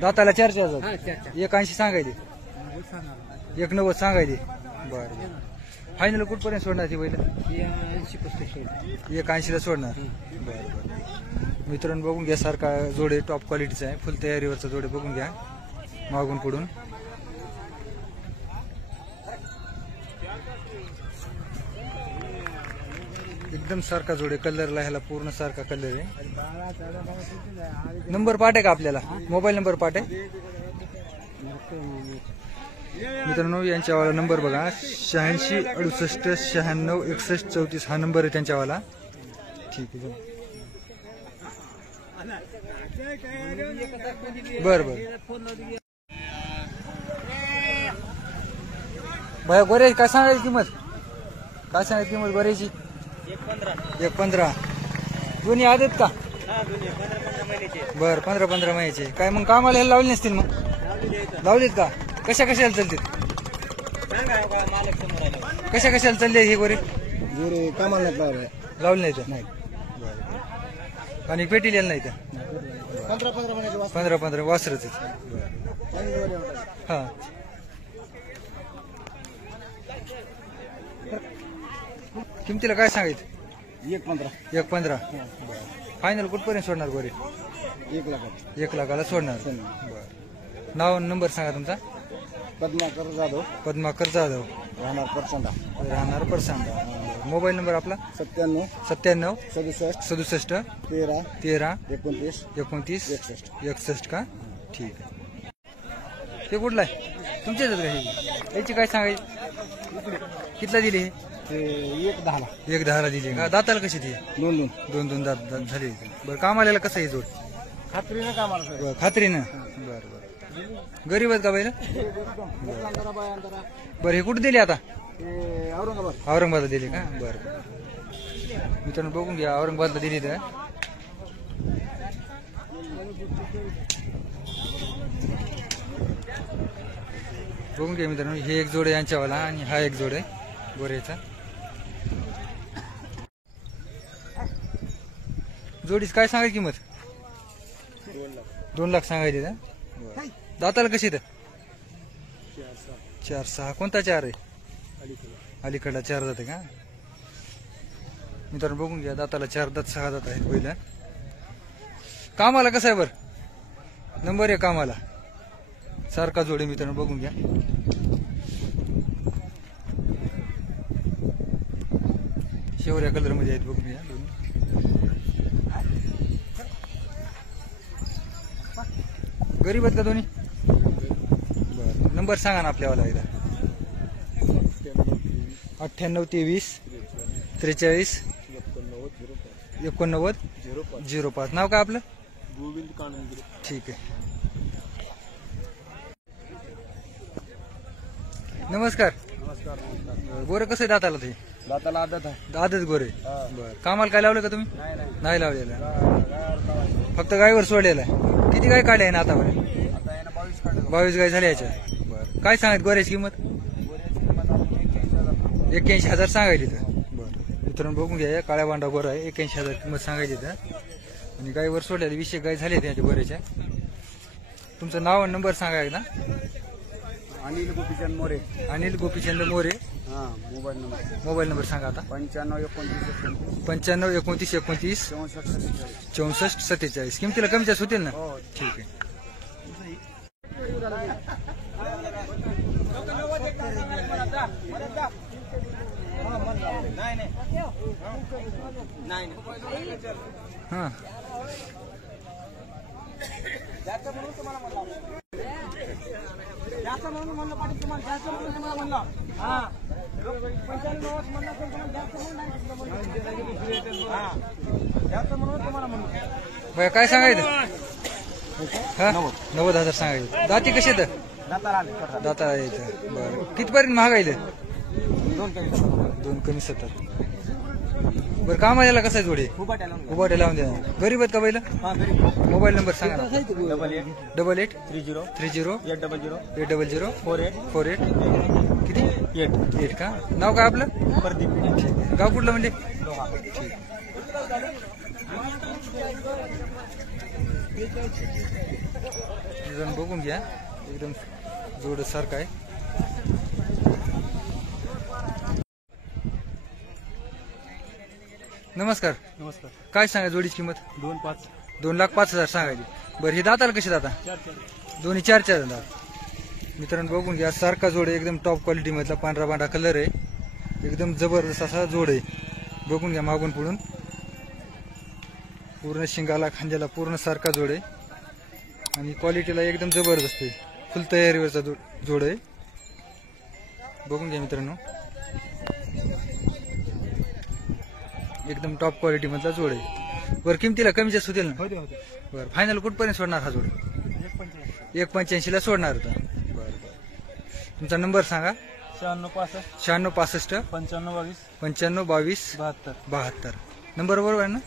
दाताला 4 दात 180 सांगायची 190 सांगायची. बरं फायनल कुठपर्यंत सोडणार ती बैल 180 ला सोडणार. बरं बरं मित्रांनो बघून घ्या सारखा जोडे टॉप क्वालिटीचा आहे फुल तयारीवरचा जोडे बघून घ्या मागून पुढून. एकदम सारखा जोडे कलरला ह्याला पूर्ण सारखा कलर आहे. नंबर पाठ आहे का आपल्याला मोबाईल नंबर पाठ आहे मित्रांनो. यांच्यावाला नंबर बघा 86 68 96 61 34 हा नंबर आहे त्यांच्यावाला. ठीक आहे बर बर भैया गोरे काय सांगायची किंमत काय सांगायची किंमत गोऱ्याची 115 दोन्ही आदत का बर 15-15 महिन्याचे. काय मग कामाला ह्याला लावले नसतील मग लावलेत का कशा कशाला चालते कशा कशाला चालले हे गोरे कामाला लावले नाही आणि पेटी लिहिलं नाही तर 15-15 वासरच हा. किमतीला काय सांगायचं 115 फायनल कुठपर्यंत सोडणार गोरे 1 लाखाला सोडणार. बरं नाव नंबर सांगा तुमचा पद्माकर जाधव राहणार परसांडा. मोबाईल नंबर आपला 97 67 13 29 61 का. ठीक आहे ते कुठला आहे तुमच्याच का हे याची काय सांगायची कितला दिली हे 110 दिली का. दाताला कशी ती 2 दात झाली. बरं कामाला कसं आहे जोड खात्रीनं कामाला खात्रीनं. बरं बरं गरीब आहेत का बैल बरं हे कुठे दिली आता औरंगाबादला दिली का. बरं मित्रांनो बघून घ्या औरंगाबादला दिली तर. बघून घ्या मित्रांनो हे एक जोड आहे यांच्यावाला आणि हा एक जोड आहे गोऱ्याचा. जोडीच काय सांगायची किंमत 2 लाख सांगायची ना. दाताला कशी तर 4-6 कोणता 4 आहे अलीकडला 4 दात आहे का. मित्रांनो बघून घ्या दाताला 4 दात 6 दात आहेत पहिला. कामाला कसं आहे बरं नंबर आहे कामाला सारखा जोडे मित्रांनो बघून घ्या. शेवऱ्या कलर मध्ये आहेत बघून घ्या. गरीब आहेत का दोन्ही. बरं नंबर सांगा ना आपल्यावाला एकदा 98 23 43 89 05. नाव काय आपलं? गोविंद कानंदे. ठीक आहे. नमस्कार. नमस्कार. गोरे कसं आहे दाताला ते? दाताला आदत आहे. आदत गोरे. बरं. कामाला काय लावलं का तुम्ही? नाही लावलेलं. आता फक्त गायवर सोडलेलं आहे. किती गाय काढल्या आहे ना आतापर्यंत? यानं 22 काढलं. 22 गाय झाल्या याच्या. बरं. काय सांगायत गोऱ्याची किंमत? गोऱ्याची किंमत आपण 81,000. 81,000 सांगायची तर. बरं. मित्रांनो बघून घ्या, काळ्या बांडा गोरा आहे. 81,000 किंमत सांगायची तर. आणि गायवर सोडलेल्या 20 गाय झाल्या त्यांच्या गोऱ्याच्या. तुमचं नाव आणि नंबर सांगा एकदा. अनिल गोपीचंद मोरे. अनिल गोपीचंद मोरे. हा, मोबाईल नंबर मोबाईल नंबर सांगा आता. 95 95 29 29 64 47. किमतीला कमी जास्त होतील ना? हो. ठीक आहे. हा जास्त म्हणून म्हणलं पाटील तुम्हाला, जास्त म्हणून तुम्हाला म्हणलं. हा 95 म्हणलं तर तुम्हाला जास्त म्हणून नाही सांगितलं. हा, जास्त म्हणून तुम्हाला म्हणलं. बरं, काय सांगायचं? हा 90,000 सांगायचं. दाती कशी तर? दाताला आले. दाता यायचं. बरं. कितीपर्यंत महागायलं? 2 कमी 70. बरं, कामाला कसं आहे जोडे? उभाटे लावून द्या. गरीब आहेत का पहिलं? मोबाईल नंबर सांगा ना. 88 30 30 800 800 48 48 किती 8 का? नाव काय आपलं? प्रदीप. गाव कुठलं म्हणजे? जण बघून घ्या, एकदम जोड सारखं आहे. नमस्कार. नमस्कार. काय सांगा जोडीची किंमत? 2,500. 2,05,000 सांगायची. बरं, ही दाताला कशी दाता? 4 दोन्ही 4 दात. मित्रांनो बघून घ्या, सारखा जोड आहे. एकदम टॉप क्वालिटी मधला पांढरा पांढरा कलर आहे. एकदम जबरदस्त असा जोड आहे. बघून घ्या मागून पुढून. पूर्ण शिंगाला खांद्याला पूर्ण सारखा जोड आहे. आणि क्वालिटीला एकदम जबरदस्त आहे. फुल तयारीवरचा जोड आहे. बघून घ्या मित्रांनो, एकदम टॉप क्वालिटी मधला जोड आहे. बरं, किमतीला कमी जास्त होतील ना? बरं, फायनल कुठपर्यंत सोडणार हा जोड? 1,85 ला सोडणार होता. बरं. तुमचा नंबर सांगा. 96 96 65 65 95 22 72. 72. नंबर बरोबर आहे ना?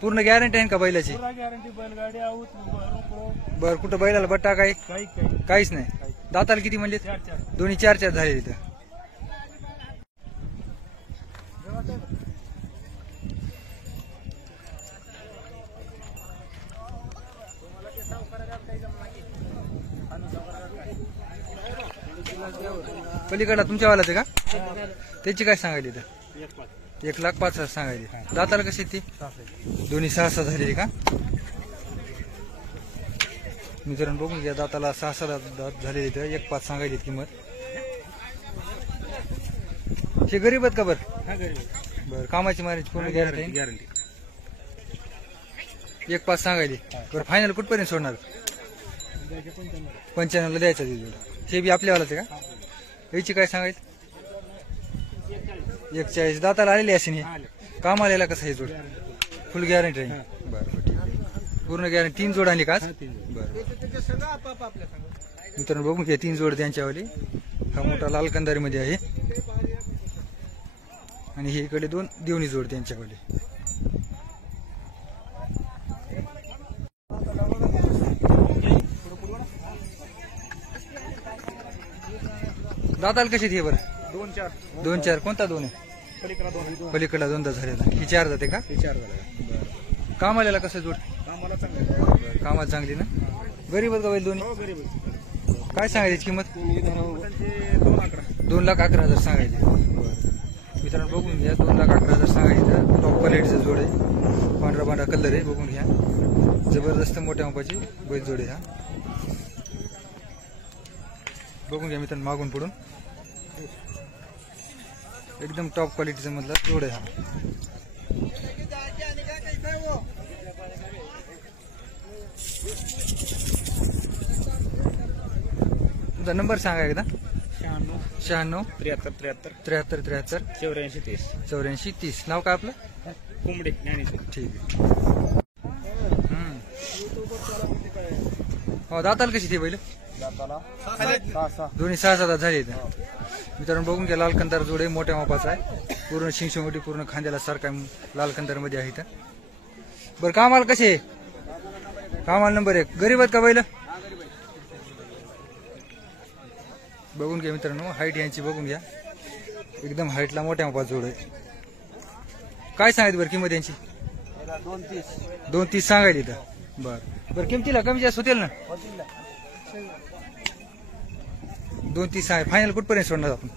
पूर्ण गॅरंटी आहे का बैलाची? गॅरंटी बैलगाडी आऊत. बरं, कुठं बैलाला बट्टा काही? काही काहीच नाही. दाताला किती म्हणजे? 4 दोन्ही 4 झाले इथं. पलीकडला तुमच्यावालाच आहे का? त्याची काय सांगायली तर? 1,05,000 सांगायली. दाताला कशी ती? दोन्ही 6 झालेली का? मित्रांनो बघून घ्या, दाताला 6 दात झालेली तर 1,05,000 सांगायली किंमत. हे गरीब आहेत का? बरं, कामाची मारायची पूर्ण गॅरंटी. 1,05,000 सांगायली. बरं, फायनल कुठपर्यंत सोडणार? 95 ला द्यायचा जोड. हे बी आपल्यावालाच आहे का? याची काय सांगायचं? 41. दाताला आलेली असेल हे. काम आलेला कसं हे जोड? फुल गॅरंटी आहे. बरं, ठीक आहे. पूर्ण गॅरंटी. 3 जोड आणली का? बरं. मित्रांनो बघून घ्या, 3 जोड त्यांच्यावाली. हा मोठा लाल कंदारी मध्ये आहे. आणि हे इकडे 2 देवणी जोड त्यांच्यावाली. दाताला कशी हे? बरं, 2-4. कोणता 2 आहे? पलीकडला 2 झालेला. ही 4 जाते का? काम आलेला कसं जोड? कामाला चांगली ना? गरीब आहेत का बैल दोन्ही? काय सांगायची किंमत? 2,11,000 सांगायची. मित्रांनो बघून घ्या, 2,11,000 सांगायचं. टॉप क्वालिटीचा जोड आहे. पांढरा पांढरा कलर आहे. बघून घ्या, जबरदस्त मोठ्या मापाची बैल जोड आहे हा. बघून घ्या मित्रांनो मागून पुढून. एकदम टॉप क्वालिटीचा मधला जोड आहे हा. तुमचा नंबर सांगा एकदा. 96 73 73 73 84 30 84 30. नाव काय आपलं? कोंबडे ज्ञानेश्वर. ठीक आहे. हो दाताला कशी ती बैल? दोन्ही 6-7 दात झाले इथं. मित्रांनो बघून घ्या, लाल कंदार जोडे, मोठ्या मापाचा आहे, पूर्ण शिंगशोंगटी पूर्ण खांद्याला सारखा लाल कंदार मध्ये आहे इथं. बरं कामाला कसे? कामाला नंबर 1. गरीब आहेत का बैल? बघून घ्या मित्रांनो, हाईट यांची बघून घ्या, एकदम हाईटला मोठ्या मापाचा जोड आहे. काय सांगायचं बरं किंमत यांची? 2.30 सांगायला इथं. बरं किमतीला कमी जास्त होतील ना? 2.30 आहे. फायनल कुठपर्यंत सोडणार आपण?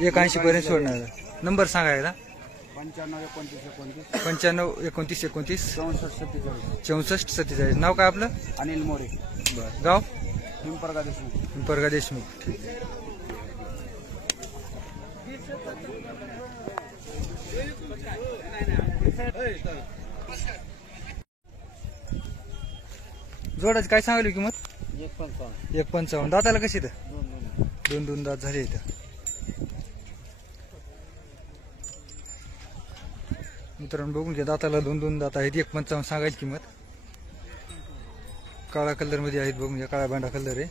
180 पर्यंत सोडणार. नंबर सांगायला? 95 29 29 64 47. नाव काय आपलं? अनिल मोरे. बरं गाव? पिंपरगा देशमुख. पिंपरगा देशमुख. ठीक आहे. जोडाची काय सांगायली किंमत? 1.55. दाताला कशी इथं? 2 दात झाले इथं. मित्रांनो बघून घ्या, दाताला 2 दात आहेत. 1.55 सांगायची किंमत. काळा कलर मध्ये आहेत, बघून घ्या, काळा बांडा कलर आहे.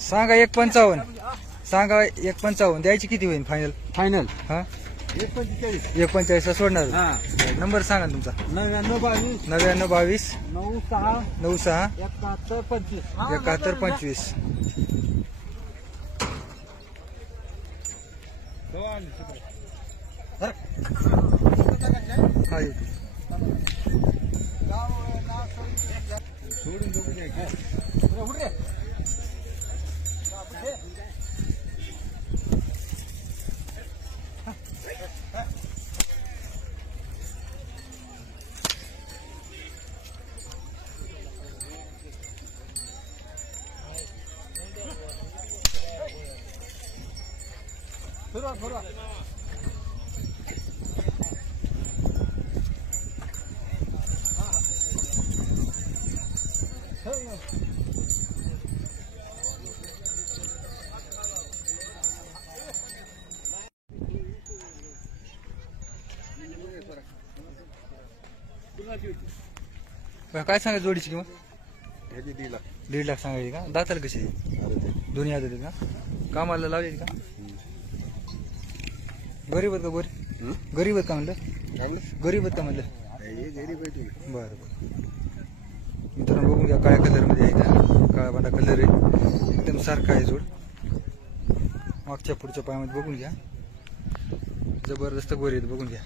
सांगा 1.55. सांगा 1.55. द्यायची किती होईल फायनल? फायनल हा 1.45. 1.45 सोडणार. नंबर सांगा तुमचा. 99 99 22 96 96 71 25. हा येते. काय सांगा जोडीची किंमत? 1.5 लाख सांगायची का? दाताला कशी आहे? दोन्ही आदत आहेत का? कामाला लावलेली का? गरीब आहेत का? गरीब आहेत का म्हणलं? गरीब आहेत का म्हणलं? बरं. मित्रांनो बघून घ्या, काळ्या कलर मध्ये आहे, काळा बांडा कलर आहे, एकदम सारखा आहे जोड. मागच्या पुढच्या पायामध्ये बघून घ्या, जबरदस्त गोरे आहेत, बघून घ्या.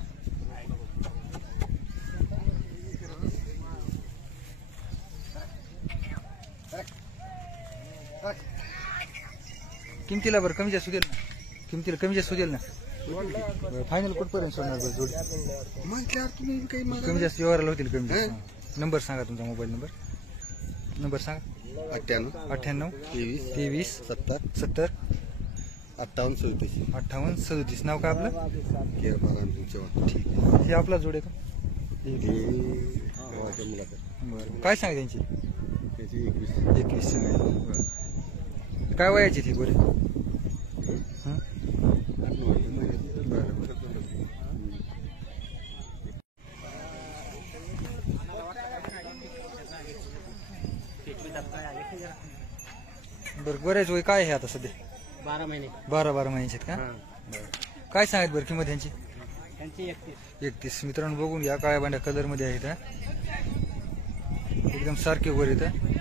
किमतीला बरं कमी जास्त होतील ना? किमतीला कमी जास्त होतील ना? फायनल कुठपर्यंत सोडणार बरं जोडी? कमी जास्त व्यवहाराला होतील कमी जास्त. नंबर सांगा तुमचा, मोबाईल नंबर सांगा. 98 23 70 58 37. नाव काय आपलं? ठीक आहे. हे आपला जोड आहे का? बरं. काय सांगा त्यांची? 21 सांगायची. बरं. काय वयाची ती गोरे? बरं गोऱ्याच वय काय आहे आता सध्या? 12 महिने. 12 महिन्याचे का? काय सांगत बरं किंमत यांची? 31. मित्रांनो बघून घ्या, काळ्या बांड्या कलर मध्ये आहेत, एकदम सारखे गोरे आहेत.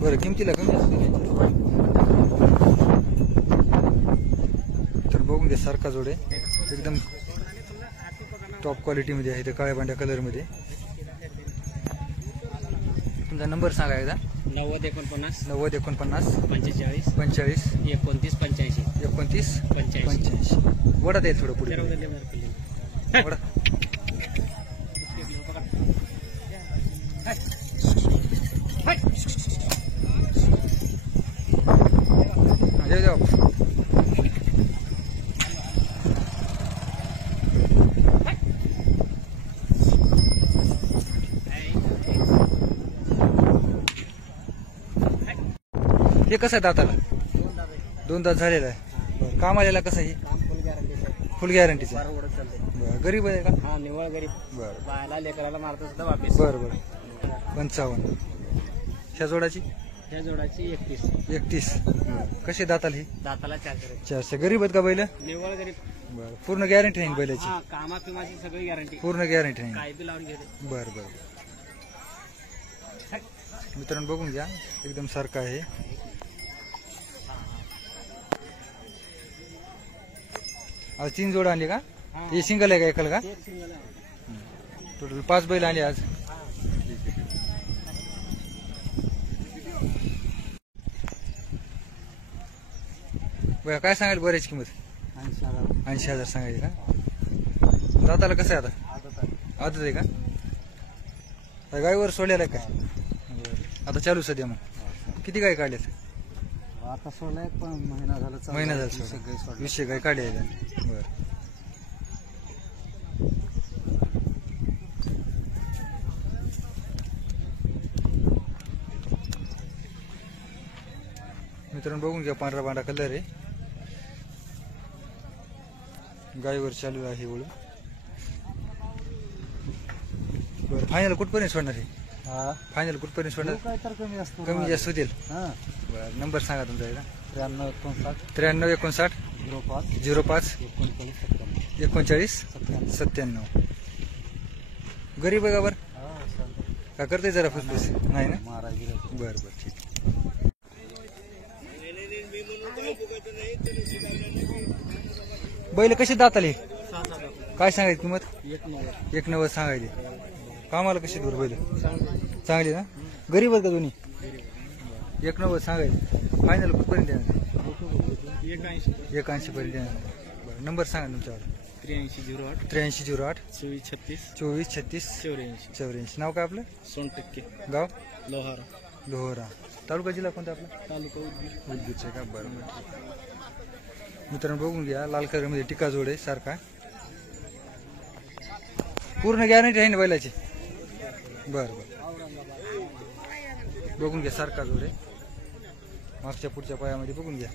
बरं किमतीला कमी तर बघून घ्या, सारखा जोड आहे, एकदम टॉप क्वालिटी मध्ये आहे, काळ्या बांड्या कलर मध्ये. तुमचा नंबर सांगा एकदा. 90 49 90 49 45 45 29 85 29 85. वडा येईल थोडं पुढे वडा. हे कसं आहे दाताला? 2 दात झालेला आहे. बरं काम आलेला कसं आहे? फुल गॅरंटीचं आहे. बरं गरीब आहे का? हा निवळ गरीब. बरं बायला लेकराला मारतो सुद्धा वापिस. बरं बरं 55. ह्या जोडाची या जोडाची 31. 31. कसे दाताला ही? दाताला 400. 400. गरीब आहेत का बैल? निवळ गरीब. बरं पूर्ण गॅरंटी नाही बैलाची? हा कामा पिमाची सगळी गॅरंटी. पूर्ण गॅरंटी नाही. काय बी लावून घेते. बरं बरं मित्रांनो बघून घ्या एकदम सारखं आहे. आज 3 जोड आणली का? हे सिंगल आहे का एकाला का? एक सिंगल आहे. टोटल 5 बैल आणले आज. बघा काय सांगाल बऱ्याच किंमत? 80,000 सांगायची का? दाताला कसं आहे आता? आदत आहे का? गायवर सोडलेला आहे काय? आता चालू सध्या मग किती गाय काढल्यात? आता सोडलाय पण महिना झाला. महिना झाला 20 गाय काढल्या आहेत. बरं मित्रांनो बघून घ्या पांढरा पांढरा कलर आहे. गायीवर चालू आहे वळून. बरं फायनल कुठपर्यंत सोडणार आहे? फायनल कुठपर्यंत सोडणार? काय तर कमी असतो. कमी जास्त होतील. हा बरं नंबर सांगा तुमचा एकदा. 93 59 05 39 97. गरीब आहे का बरं? का करते जरा फुसफुस नाही ना? बरं बरं ठीक. बैल कशी दाताले? काय सांगायची किंमत? 190 सांगायची. कामाला कशी दूर बैल? चांगली ना? गरीब आहेत का दोन्ही? 190 सांगायची. फायनल कुठपर्यंत देणार? 81 पर्यंत देणार. बरं नंबर सांगा तुमच्यावर. 8308 8308 24 36 24 36 84. 84. नाव काय आपलं? सोनटक्के गाव? लोहारा. लोहरा. तालुका जिल्हा कोणता आपला? तालुका उदगीर. उदगीरचे का? बरं बरं. मित्रांनो बघून घ्या लाल कलर मध्ये टिका जोड आहे सारखा. पूर्ण गॅरंटी आहे ना बैलाची? बरं बरं बघून घ्या सारखा जोड आहे. मागच्या पुढच्या पायामध्ये बघून घ्या.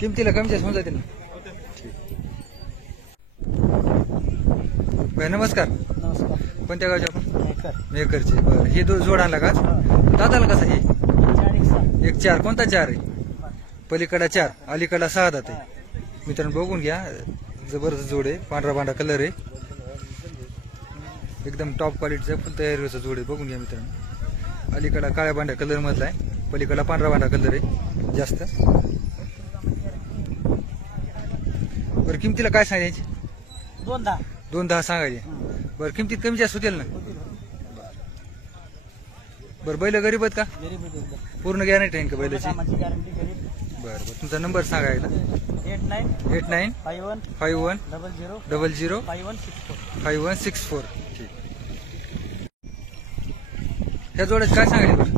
किमतीला कमी जास्त होऊन जाते ना? भाई नमस्कार. नमस्कार. कोणत्या गावचे आपण? मेकरचे. बरं हे जोड आणला का? दाताला कसं हे? 1 4. कोणता 4 आहे? पलीकडा 4 अलीकडा 6 दात आहे. मित्रांनो बघून घ्या जबरदस्त जोड आहे. पांढरा पांढरा कलर आहे. एकदम टॉप क्वालिटीचा फुल तयारीचा जोड आहे. बघून घ्या मित्रांनो. अलीकडा काळ्या पांढऱ्या कलर मधला आहे. पलीकडा पांढरा पांढरा कलर आहे जास्त. बरं किमतीला काय सांगायची? 210 सांगायची. बरं किमतीत कमी जास्त होतील ना? बरं बैल गरीब आहेत का? पूर्ण गॅरंटी आहे का बैलाची? बरं बरं तुमचा नंबर सांगा एकदा. 89 51 00 5164. ठीक. ह्या जोड्यात काय सांगायचे बरं?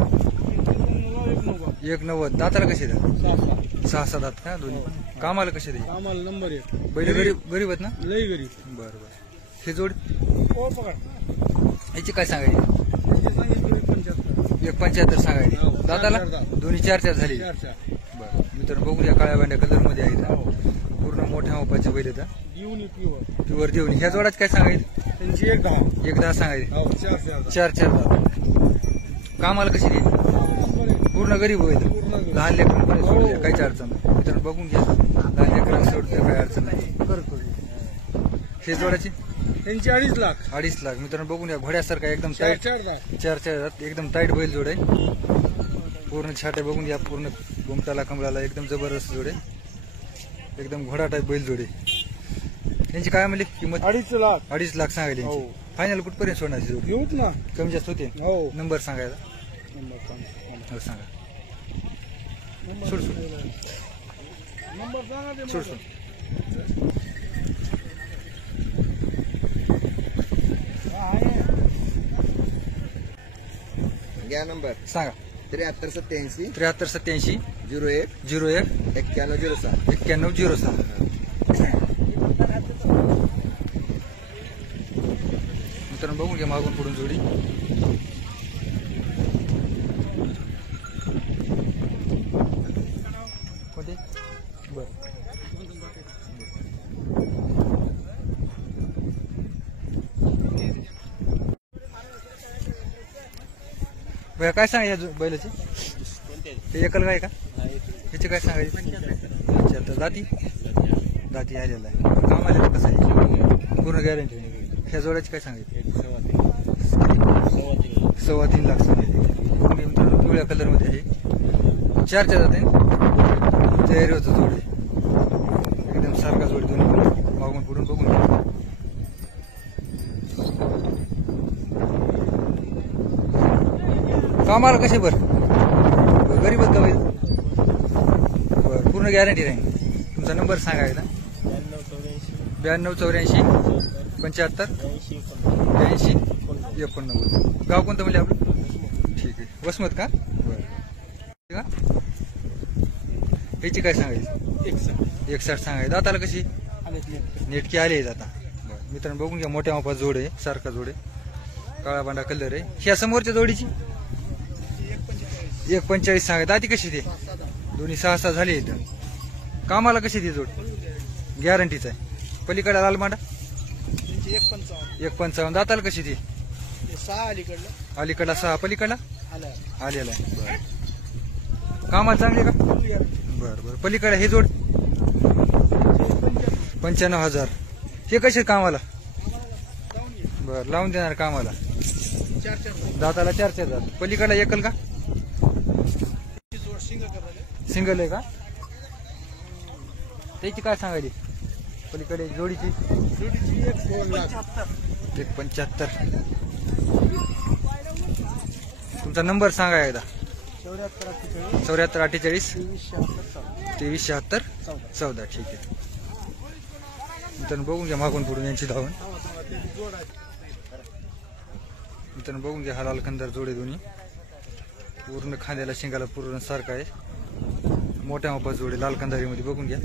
190. दाताला कसे द्या? 6 दात का दोन्ही? कामाला कसे द्या? आम्हाला नंबर 1. बैल गरीब आहेत ना? लई गरीब. बरं बरं. हे जोड ओ पकड. याची काय सांगायची? 175 सांगायची. दाताला दोन्ही 4 झाली. बरं मित्रांनो बघूया काळ्या बांड्या कलर मध्ये आहेत. पूर्ण मोठ्या मापाचे बैल येतात. प्युअर देऊन. ह्या जोडात काय सांगायचं? त्यांची 110. 110 सांगायची. 4 4 कामाला कशी देईल? पूर्ण गरीब होईल. लहान लेकरांपर्यंत सोडले काहीच अडचण नाही. मित्रांनो बघून घ्या लहान लेकरांना सोडते काही अडचण नाही. हे जोडाची त्यांची 2.5 लाख. 2.5 लाख. मित्रांनो बघून घ्या घोड्यासारखा एकदम टाईट 4 4 एकदम टाईट बैल जोड आहे. पूर्ण छाटे बघून घ्या. पूर्ण गोमटाला कमळाला एकदम जबरदस्त जोड आहे. एकदम घोडा टाईप बैल जोड आहे. यांची काय म्हणली किंमत? 2.5 लाख. 2.5 लाख सांगायला. फायनल कुठपर्यंत सोडणार जोड? घेऊच ना. कमी जास्त होते. हो. नंबर सांगायला. हो सांगा. सोड सोड नंबर सांगा ते. सोड सोड. घ्या नंबर सांगा. 73 87 73 87 01 01 91 07. 91 06. मित्रांनो बघून घ्या मागून पुढून जोडी. कोणते बर भैया काय सांगा या बैलाची? हे एकल गाय का? याची काय सांगायची? 75. दाती आलेला आहे. काम आलेलं कसं आहे? पूर्ण गॅरंटी. ह्या जोड्याची काय सांगायची? 3.25 लाख सांगायची. मित्रांनो पिवळ्या कलर मध्ये आहे. 4च्या जाते तयारीवरचा जोड आहे. एकदम सारखा जोड दोन्ही मागून पुढून बघून घ्या. कामाला कसे बर गरीबच का बैल? बर पूर्ण गॅरंटी राहील. तुमचा नंबर सांगायला 9284 75 82 89. गाव कोणतं म्हणजे आपलं? ठीक आहे. वसमत का? बरं ठीक आहे. याची काय सांगायची? 61 सांगायची. दाताला कशी? नेटकी आली आहेत आता. बरं मित्रांनो बघून घ्या मोठ्या मापा जोड आहे. सारखा जोड आहे. काळा बांडा कलर आहे. ह्या समोरच्या जोडीची 1.45 सांगायची. आधी कशी ते दोन्ही 6 झाले इथं. कामाला कशी ती जोड? गॅरंटीच आहे. पलीकडे लाल मांडा 1.55. दाताला कशी ती? 6 अलीकडला 6 पलीकडला आलेला आहे. कामाला चांगली का? बरं बरं. पलीकडे हे जोड 95,000. हे कसे कामाला? बरं लावून देणार कामाला. दाताला 4 दात. पलीकडला एकल का? सिंगल आहे का? त्याची काय सांगायची? पलीकडे जोडीची 1.75. तुमचा नंबर सांगा एकदा. 74 48 23 76 14. ठीक आहे. मित्रांनो बघून घ्या मागून पुढून यांची धावण. मित्रांनो बघून घ्या हा लाल कंदार जोडे दोन्ही. पूर्ण खांद्याला शिंगाला पूर्ण सारखा आहे. मोठ्या मापा जोडे लाल कंदारीमध्ये बघून घ्या.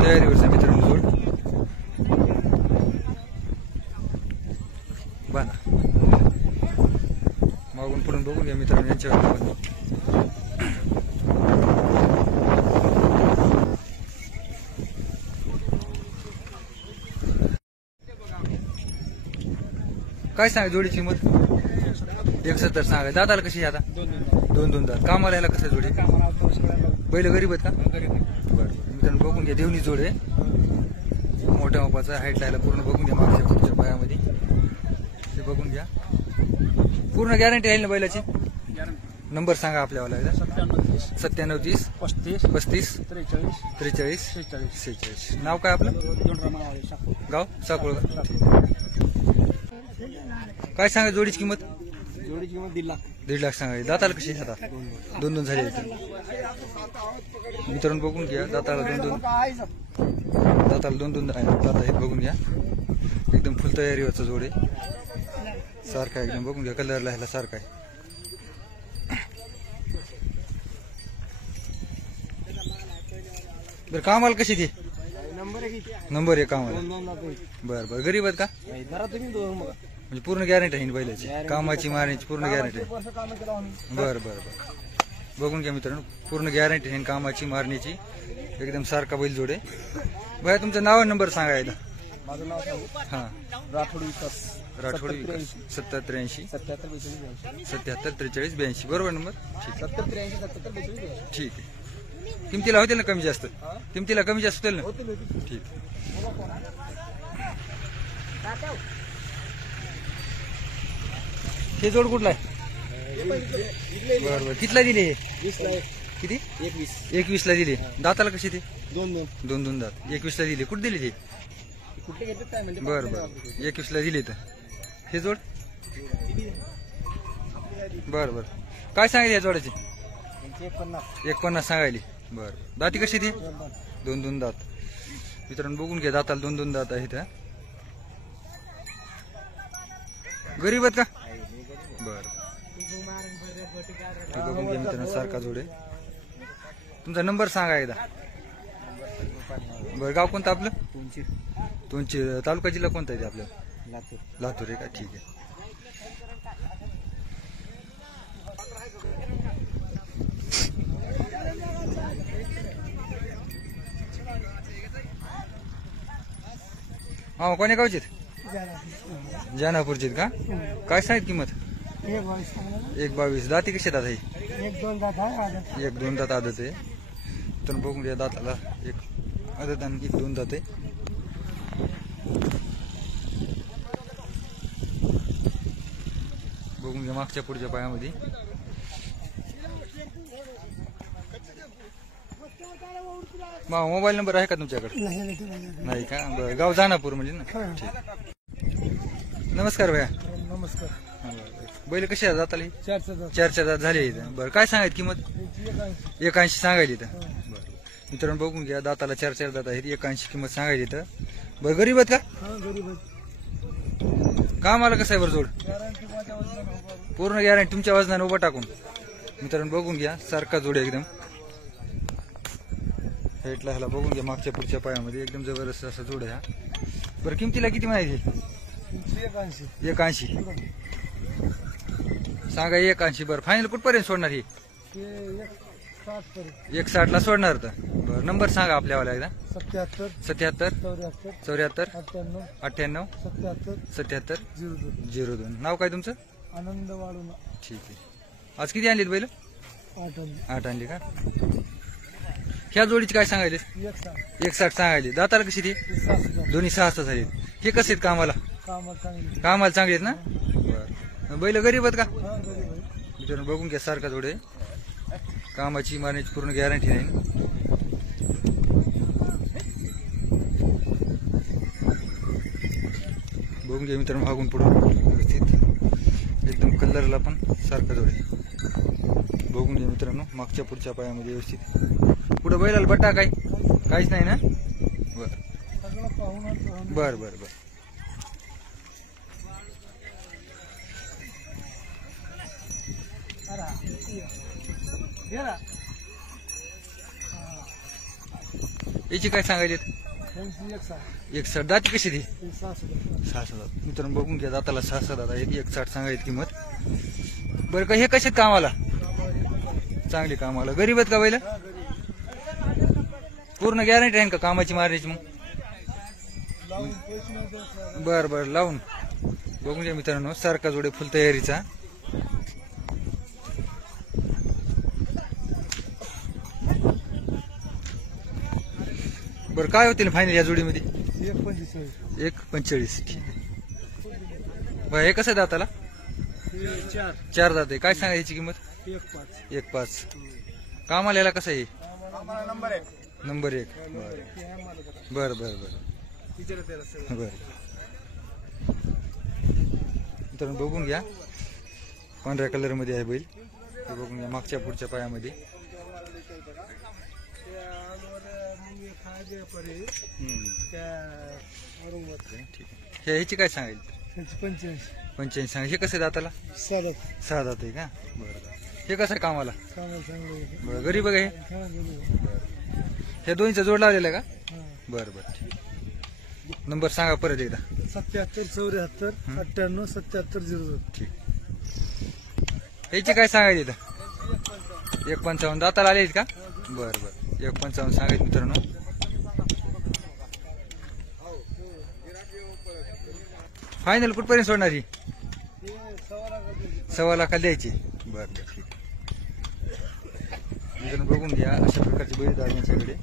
तयारीवरचा मित्रांनो जोड बाना. मागून पुढून बघून घ्या मित्रांनो यांच्यावर. काय सांगा जोडीची किंमत? 170 सांगा. दाताला कशी आता? 2 दात. कामाला यायला कसं जोडी? बैल गरीब आहेत का? बरं मित्रांनो बघून घ्या देवणी जोड आहे. मोठ्या मापाचा हाईट लायला पूर्ण बघून घ्या. मागच्या पुढच्या पायामध्ये ते बघून घ्या. पूर्ण गॅरंटी राहील ना बैलाची? नंबर सांगा आपल्यावाला. 97 30 35 43 46. नाव काय आपलं? गाव साकोळ. काय सांगा जोडीची किंमत? जोडीची किंमत 1.5 लाख सांगा. दाताला कशी आता? 2 झाले. मित्रांनो बघून घ्या. दाताला 2 दात आहेत. बघून घ्या. एकदम फुल तयारीवरचा जोड आहे. सारखा एकदम बघून घ्या. कलरला ह्याला सारखा आहे. बरं कामाला कशी ती? नंबर आहे कामाला. बरं बरं. गरीब आहेत का? म्हणजे पूर्ण गॅरंटी आहे बैलाची कामाची मारण्याची पूर्ण गॅरंटी आहे. बरं बरं बरं. बघून घ्या मित्रांनो पूर्ण गॅरंटी आहे कामाची मारण्याची. एकदम सारखा बैल जोड आहे. भैया तुमचं नाव नंबर सांगा एकदा. माझं नाव हां राठोड विकास. 70 83 77 43 82. बरोबर नंबर? ठीक आहे. 70 83 77 42. ठीक आहे. किमतीला होतील ना कमी जास्त? किमतीला कमी जास्त होतील ना? ठीक. हे जोड कुठला आहे? बरं बरं. कितला दिली हे? 20 ला किती? 21 ला दिली. दाताला कशी ती? 2 दात. 21 ला दिली. कुठे दिली ती? कुठे घेतात काय म्हणजे? बरं बरं. 21 ला दिली तर हे जोड. बरं बरं. काय सांगायची या जोडाची? 1.50 सांगायली. बरं. दाती कशी ती? 2 दात. मित्रांनो बघून घ्या. दाताला 2 दात आहेत. गरीब आहेत का? बरं. बघून घ्या मित्रांनो सारखा जोड आहे. तुमचा नंबर सांगा एकदा. बरं गाव कोणतं आपलं? तुमची तुमची तालुका जिल्हा कोणता आहे ते आपलं? लातूर. लातूर आहे का? ठीक आहे. हा कोण्या गावचे? जानापूरचे का? काय सांगित किंमत? 1.22. दाती कशी दात आहे? 1-2 दात आदत आहे. तर बघून घ्या दाताला एक आदत आणि 1-2 दात आहे. बघून घ्या मागच्या पुढच्या पायामध्ये. मोबाईल नंबर आहे का तुमच्याकडे? नाही का? बरं गाव जानापूर म्हणजे ना? ठीक. नमस्कार भैया. नमस्कार. बैल कशी आहे जाताली? 4 दात झाली इथं. बरं काय सांगायत किंमत? 81 सांगायली इथं. बरं मित्रांनो बघून घ्या दाताला 4 दात आहेत. 81 किंमत सांगायची इथं. बरं गरीब आहेत का? कामाला कसं आहे बरं जोड? पूर्ण गॅरंटी तुमच्या वजनाने उभं टाकून. मित्रांनो बघून घ्या सारखा जोड एकदम. हेटला ह्याला बघून घ्या मागच्या पुढच्या पायामध्ये एकदम जबरदस्त असा जोड आहे हा. बरं किमतीला किती म्हणायची? 81 सांगा. 81. बरं फायनल कुठपर्यंत सोडणार ही? 160 सोडणार तर. बरं नंबर सांगा आपल्यावाला एकदा. 77 74 98 77 02. नाव काय तुमचं? आनंद वाढून. ठीक आहे. आज किती आणलीत बैल? 8 आणली का? ह्या जोडीची काय सांगायले? 160 सांगायली. दाताला कशी ती? दोन्ही 6 झाली. हे कसे आहेत कामाला? कामाला चांगले आहेत ना? बरं बैल गरीब आहेत का? मित्रांनो बघून घ्या सारखा जोडे. कामाची मारण्याची पूर्ण गॅरंटी नाही. बघून घ्या मित्रांनो मागून पुढे व्यवस्थित एकदम कलरला पण सारखा जोडे. बघून घ्या मित्रांनो मागच्या पुढच्या पायामध्ये व्यवस्थित. पुढे बैलाला बट्टा काहीच नाही ना? बर बर बर. याची काय सांगायचे? 160. दाती कशी ती? 6 दात. मित्रांनो बघून घ्या दाताला 6 दात आहेत. 160 सांगायची किंमत. बरं का हे कसे कामाला? चांगली कामाला. गरीब आहेत का बैल? पूर्ण गॅरंटी आहे का कामाची मारण्याची? मग बर बर लावून बघून घ्या मित्रांनो सारखा जोडे फुल तयारीचा. बरं काय होतील फायनल या जोडीमध्ये? 1.45. ठीक आहे. बरं हे कसं दाताला? 4 दात आहे. काय सांगायची किंमत? 1.5. कामाला याला कसं आहे? नंबर 1. बर बर बर बर. तर बघून घ्या पांढऱ्या कलर मध्ये आहे बैल. बघून घ्या मागच्या पुढच्या पायामध्ये. ह्याची काय सांगायची? 85 सांगा. हे कसं दाताला? 6 दात आहे का? बरं. हे कसं आहे कामाला? बरं गरीब आहे हे? हे दोन्हीचा जोड लावलेला आहे का? बरं बरं ठीक. नंबर सांगा परत एकदा. 77 74 98 77 02. ठीक. ह्याची काय सांगायची इथं? 1.55. दाताला आले का? बरं बरं. 1.55 सांगायचं मित्रांनो. फायनल कुठपर्यंत सोडणार ही? 1.25 लाखाला द्यायची. बरं ठीक. मित्रांनो बघून घ्या अशा प्रकारची बैल आहेत यांच्याकडे.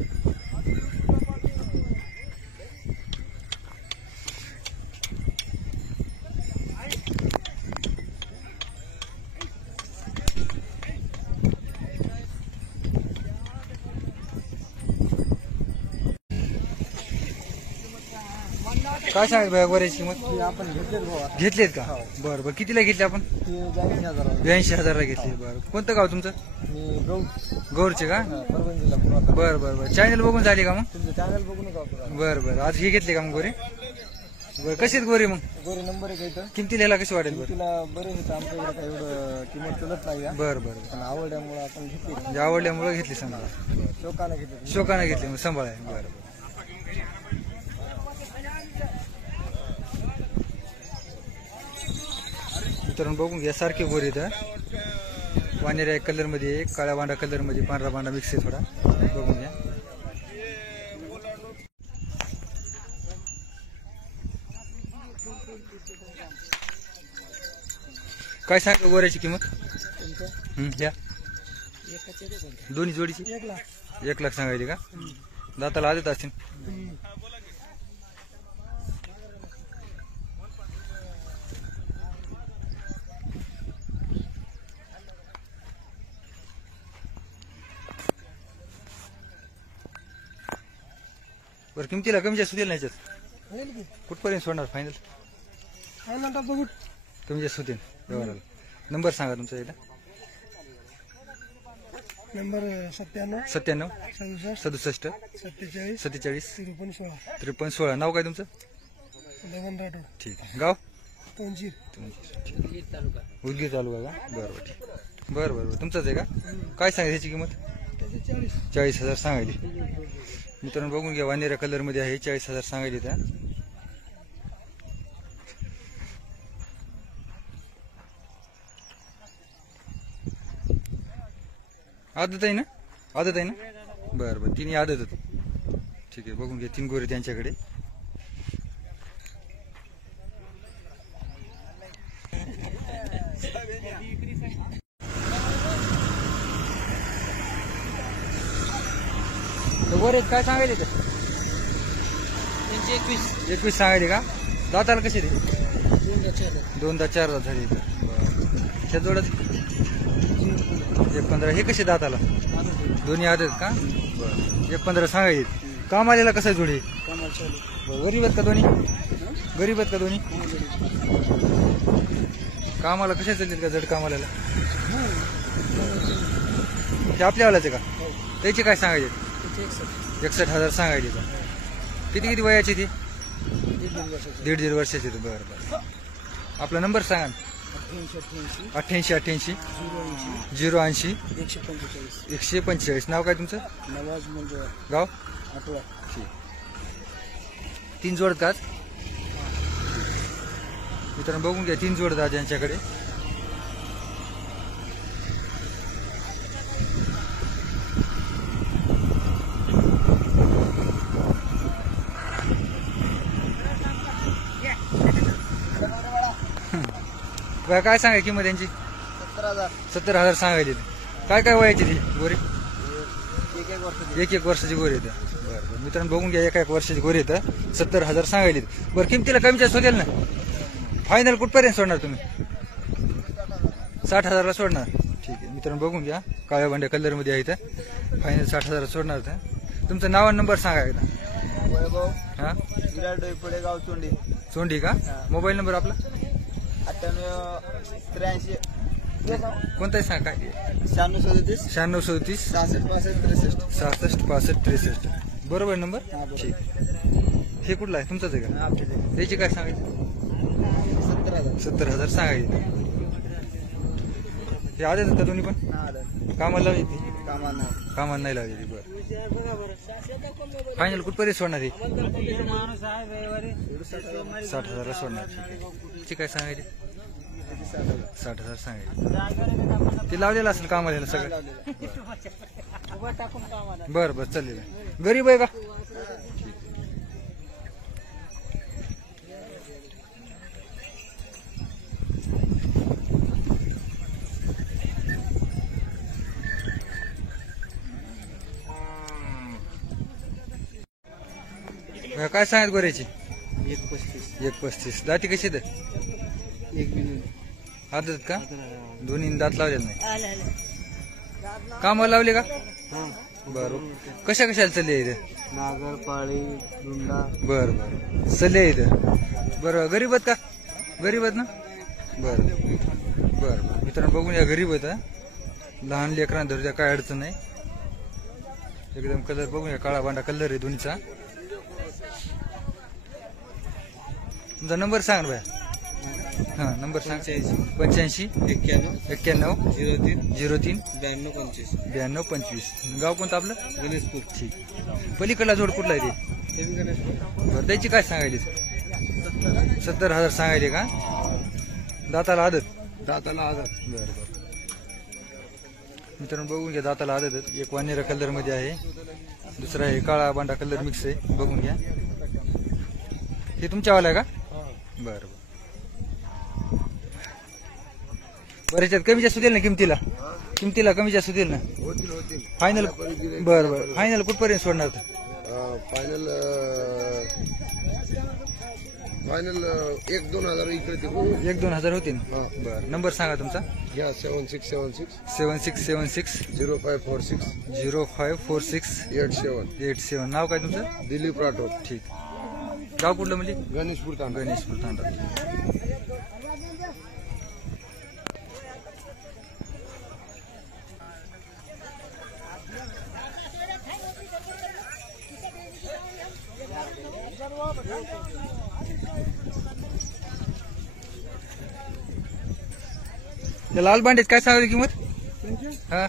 काय सांगायचं भाई बऱ्याची किंमत? आपण घेतले घेतलेत का? बरं बरं. कितीला घेतले आपण? 82,000 घेतले. बरं कोणतं गाव तुमचं? गौरचे का? बरं बरं बरं. चॅनल बघून झाली का मग? चॅनल बघून. बरं बरं. आज हे घेतले का मग गोरे? बरं कशी आहेत गोरे मग? गोरे नंबर 1 आहे. किमतीला ह्याला कशी वाटेल? बरं तिला बरे होते. आमच्याकडे काही एवढं किंमत चलत नाही. बरं बरं. पण आवडल्यामुळे आपण घेतली. म्हणजे आवडल्यामुळे घेतली समजा. शोकाने घेतली. शोकाने घेतली मग सांभाळ आहे. बरं बरं. मित्रांनो बघून घ्या, सारखे गोरे इथं. वानेऱ्या कलर मध्ये, काळ्या बांडा कलर मध्ये, पांढरा बांडा मिक्स आहे थोडा. बघून घ्या. काय सांगा गोऱ्याची किंमत? या दोन्ही जोडीची 1 लाख सांगायची का? दाताला आदत असतील. बरं किमतीला कमी जास्त होतील नाही याच्यात? कुठपर्यंत सोडणार फायनल? कमी जास्त होतील व्यवहाराला. नंबर सांगा तुमचा एकदा. नंबर 97 97 67 67 47 47 53 53 16. नाव काय तुमचं? लगन राठोड ठीक आहे. गाव? तंजीर उदगीर तालुका का? बरं बरं बरं. तुमचंच आहे का? काय सांगायची त्याची किंमत? 40,000 सांगायची. मित्रांनो बघून घ्या, वानेऱ्या कलर मध्ये आहे. 40,000 सांगायची त्या. आदत आहे ना? आदत आहे ना? बरं बरं. तिन्ही आदत. ठीक आहे. बघून घ्या, 3 गोरे त्यांच्याकडे. गोरे काय सांगायचे ते? 21 सांगायचे का? दाताला कशी रे? 2 दात 4 दात झाली. बरं. जोडत 1.15. हे कसे दाताला? दोन्ही आदत का? बरं. 1.15 सांगायचे. काम आलेला कसा जोडी? गरीब आहेत का दोन्ही? गरीब आहेत का दोन्ही? कामाला कशा चालतील का? जड कामाला ते आपल्यावालाच आहे का? त्याचे काय सांगायचे? 61,000 सांगायचे का? किती वयाची ती? 1.5 वर्षाची. बरं बरं. आपला नंबर सांगा. 88 88 080 145. नाव काय तुमचं? गाव? ठीक. 3 जोड का? मित्रांनो बघून घ्या, 3 जोड दात यांच्याकडे. काय सांगाय किंमत यांची? 70,000 सांगायची. काय काय वयाची ती गोरी? 1 वर्षाची गोरी येतं. बरं. मित्रांनो बघून घ्या, 1 वर्षाची गोरी येतं. 70,000 सांगायची. बरं किमतीला कमी जास्त होतील ना? फायनल कुठपर्यंत सोडणार तुम्ही? 60,000ला सोडणार. ठीक आहे. मित्रांनो बघून घ्या, काळ्या भांड्या कलर मध्ये आहे इथं. फायनल 60,000 सोडणार. तुमचं नाव आणि नंबर सांगा एकदा. वैभव हा विराट डोईपुळे, गाव चोंडी. चोंडी का? मोबाईल नंबर आपला? 98 83 कोणताही सांगा. काय? 96 37 96 37 66 65 66 65 63. बरोबर नंबर? ठीक. हे कुठला आहे? तुमचाच आहे का? त्याची काय सांगायची? 70,000 सांगायची. हे आले का दोन्ही पण? कामाला लावली ती? कामाला नाही लावली. बरं. फायनल कुठपर्यंत सोडणार आहे? 60,000 सोडणार. ती काय सांगायची? 60,000 सांगायची. ते लावलेलं असेल कामाला सगळं. बरं बरं चाललेलं. गरीब आहे का? काय सांगत गोऱ्याची? 1.35. दाती कशी तर? 1 मिनिट. आदत का? दोन्ही दात लावलेलं नाही. कामाला लावले का? बरं. कशा कशाला चालले इथे? नागर, पाळी, डुंडा. बरं बरं. चालले इथं. बरं. गरीब आहेत का? गरीब आहेत ना? बरं बरं. मित्रांनो बघून या, गरीब आहेत. लहान लेकरांना धरू द्या, काय अडचण नाही. एकदम कलर बघून या, काळा बांडा कलर आहे दोन्हीचा. तुमचा नंबर सांग ना भाई. हां नंबर सांग. 85 91 03 92 25. गाव कोणतं आपलं? गणेशपूर. ठीक. पलीकडला जोड कुठला आहे ते? बरं त्याची काय सांगायली? 70,000 सांगायले का? दाताला आदत? दाताला आधार. बरं बरं मित्रांनो बघून घ्या, दाताला आदत. एक वानेरा कलर मध्ये आहे, दुसरा आहे काळा बांडा कलर मिक्स आहे. बघून घ्या. हे तुमच्यावाला आहे का? बरं बरं. बरं याच्यात कमी जास्त होतील ना किमतीला? किमतीला कमी जास्त होतील ना? होतील. फायनल? बरं बरं. फायनल कुठपर्यंत सोडणार? फायनल 1-2 हजार इकडे 1-2 हजार होतील. बरं नंबर सांगा तुमचा. घ्या. 7676 7676 0546 0546 87. 87. नाव काय तुमचं? दिलीप राठोड. ठीक. गाव कुठलं म्हणजे? गणेशपूर तांडा. गणेशपूर तांडा. त्या लाल भांड्यात काय सांगली किंमत? हा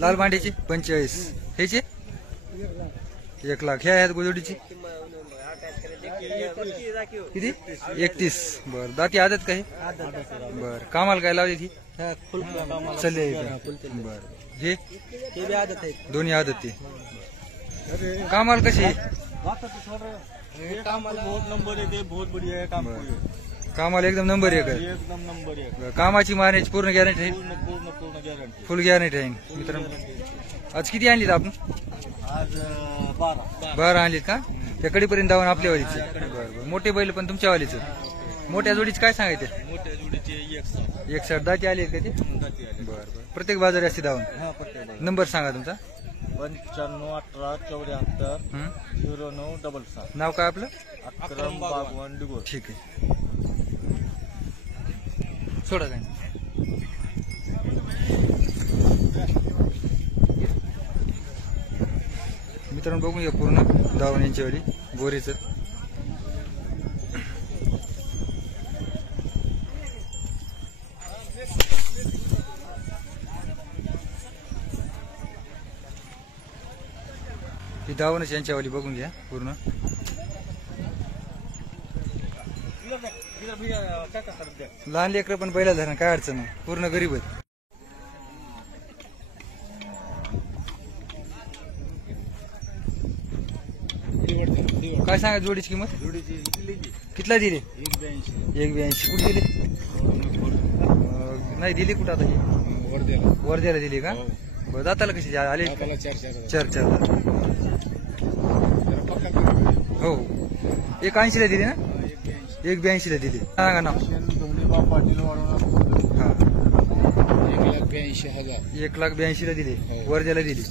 लाल भांड्याची 45. ह्याची 1,00,000. ह्या आहेत गोजोडीची किती? 31. बर दाती आदत काही? बर कामाला काय लावली ती? चालले. बर हे दोन्ही आदत ते कामाला कशी? कामाला एकदम नंबर 1 आहे. कामाची मारण्याची पूर्ण गॅरंटी आहे? फुल गॅरंटी आहे. मित्रांनो आज किती आणलीत आपण? आज 12 आणलीत का? त्या कडीपर्यंत धावून आपल्या वालीचे. बरं मोठे बैल पण तुमच्या वालीच. मोठ्या जोडीच काय सांगायचे? मोठ्या जोडीचे 160 दाती आली आहेत का ते? बरं बरं. प्रत्येक बाजारी असते धावून. नंबर सांगा तुमचा. 951874 0966. नाव काय आपलं? अक्रम बागवान डिगोर. ठीक आहे. सोडा काय मित्रांनो बघून घ्या पूर्ण धावून यांची वाली गोरीचं. ही धावणच यांच्यावाली बघून घ्या पूर्ण. लहान लेकर पण पहिला धरण काय अडचण नाही, पूर्ण गरीब आहेत. काय सांगा जोडीची किंमत? कितला दिली? 182. कुठे दिली? नाही दिली कुठं आता? ही वर्ध्याला दिली का? बरं दाताला कशी आले? 4-4. हो 180 ला दिली ना? 182 ला दिली. सांगा ना. 1,82,000 ला दिली. वर्ध्याला दिली.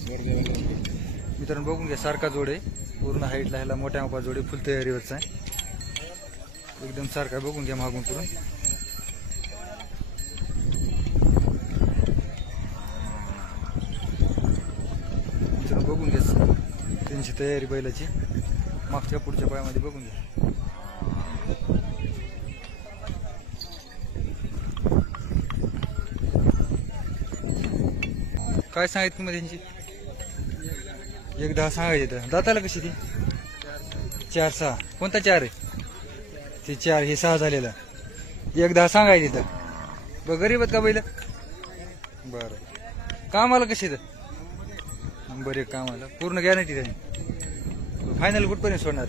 मित्रांनो बघून घ्या सारखा जोड आहे पूर्ण. हाईटला ह्याला मोठ्या मोठा जोड आहे. फुल तयारीवरचा आहे एकदम सारखा. बघून घ्या मागून करून. मित्रांनो बघून घ्या त्यांची तयारी बैलाची. मागच्या पुढच्या पायामध्ये बघून घ्या. काय सांगायचं तुम्ही त्यांची? 1-10 सांगायचे. दाताला कशी ती? 4-6. कोणता 4 आहे? ते 4 हे 6 झालेला. 1-10 सांगायचे तर. बरं गरीब आहेत का बैल? बरं कामाला कशी तर? नंबर 1 कामाला पूर्ण गॅरंटी राहील. फायनल कुठपर्यंत सोडणार?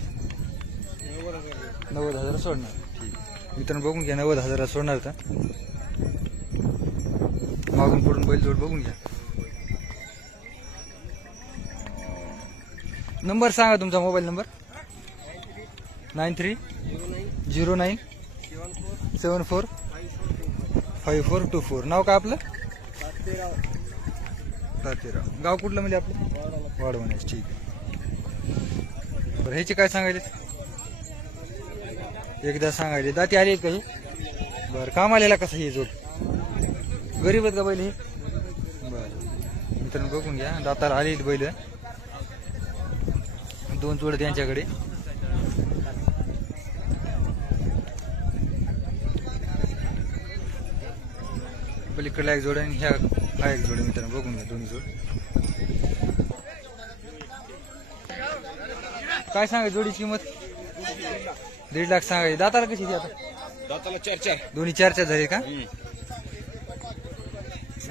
90,000 सोडणार. ठीक. मित्रांनो बघून घ्या 90,000 सोडणार तर. मागून पडून बैल जोड बघून घ्या. नंबर सांगा तुमचा मोबाईल नंबर. 9309745424. नाव काय आपलं? तातेराव. गाव कुठलं म्हणजे आपलं? वाढवण्यास. ठीक आहे. बरं ह्याचे काय सांगायले? 1-10 सांगायले. दाती आली आहेत काही? बरं काम आलेला कसा हे जोड? गरीब आहेत का बैल हे? बरं मित्रांनो बघून घ्या दाताला आले बैल. 2 जोड त्यांच्याकडे. पलीकडला 1 जोड आणि ह्या हा 1 जोड. मित्रांनो बघून घ्या दोन्ही जोड. काय सांगाय जोडीची किंमत 1.5 लाख सांगाय. दाताला कशी ती आता दाताला 4-4. दोन्ही 4 झाले का?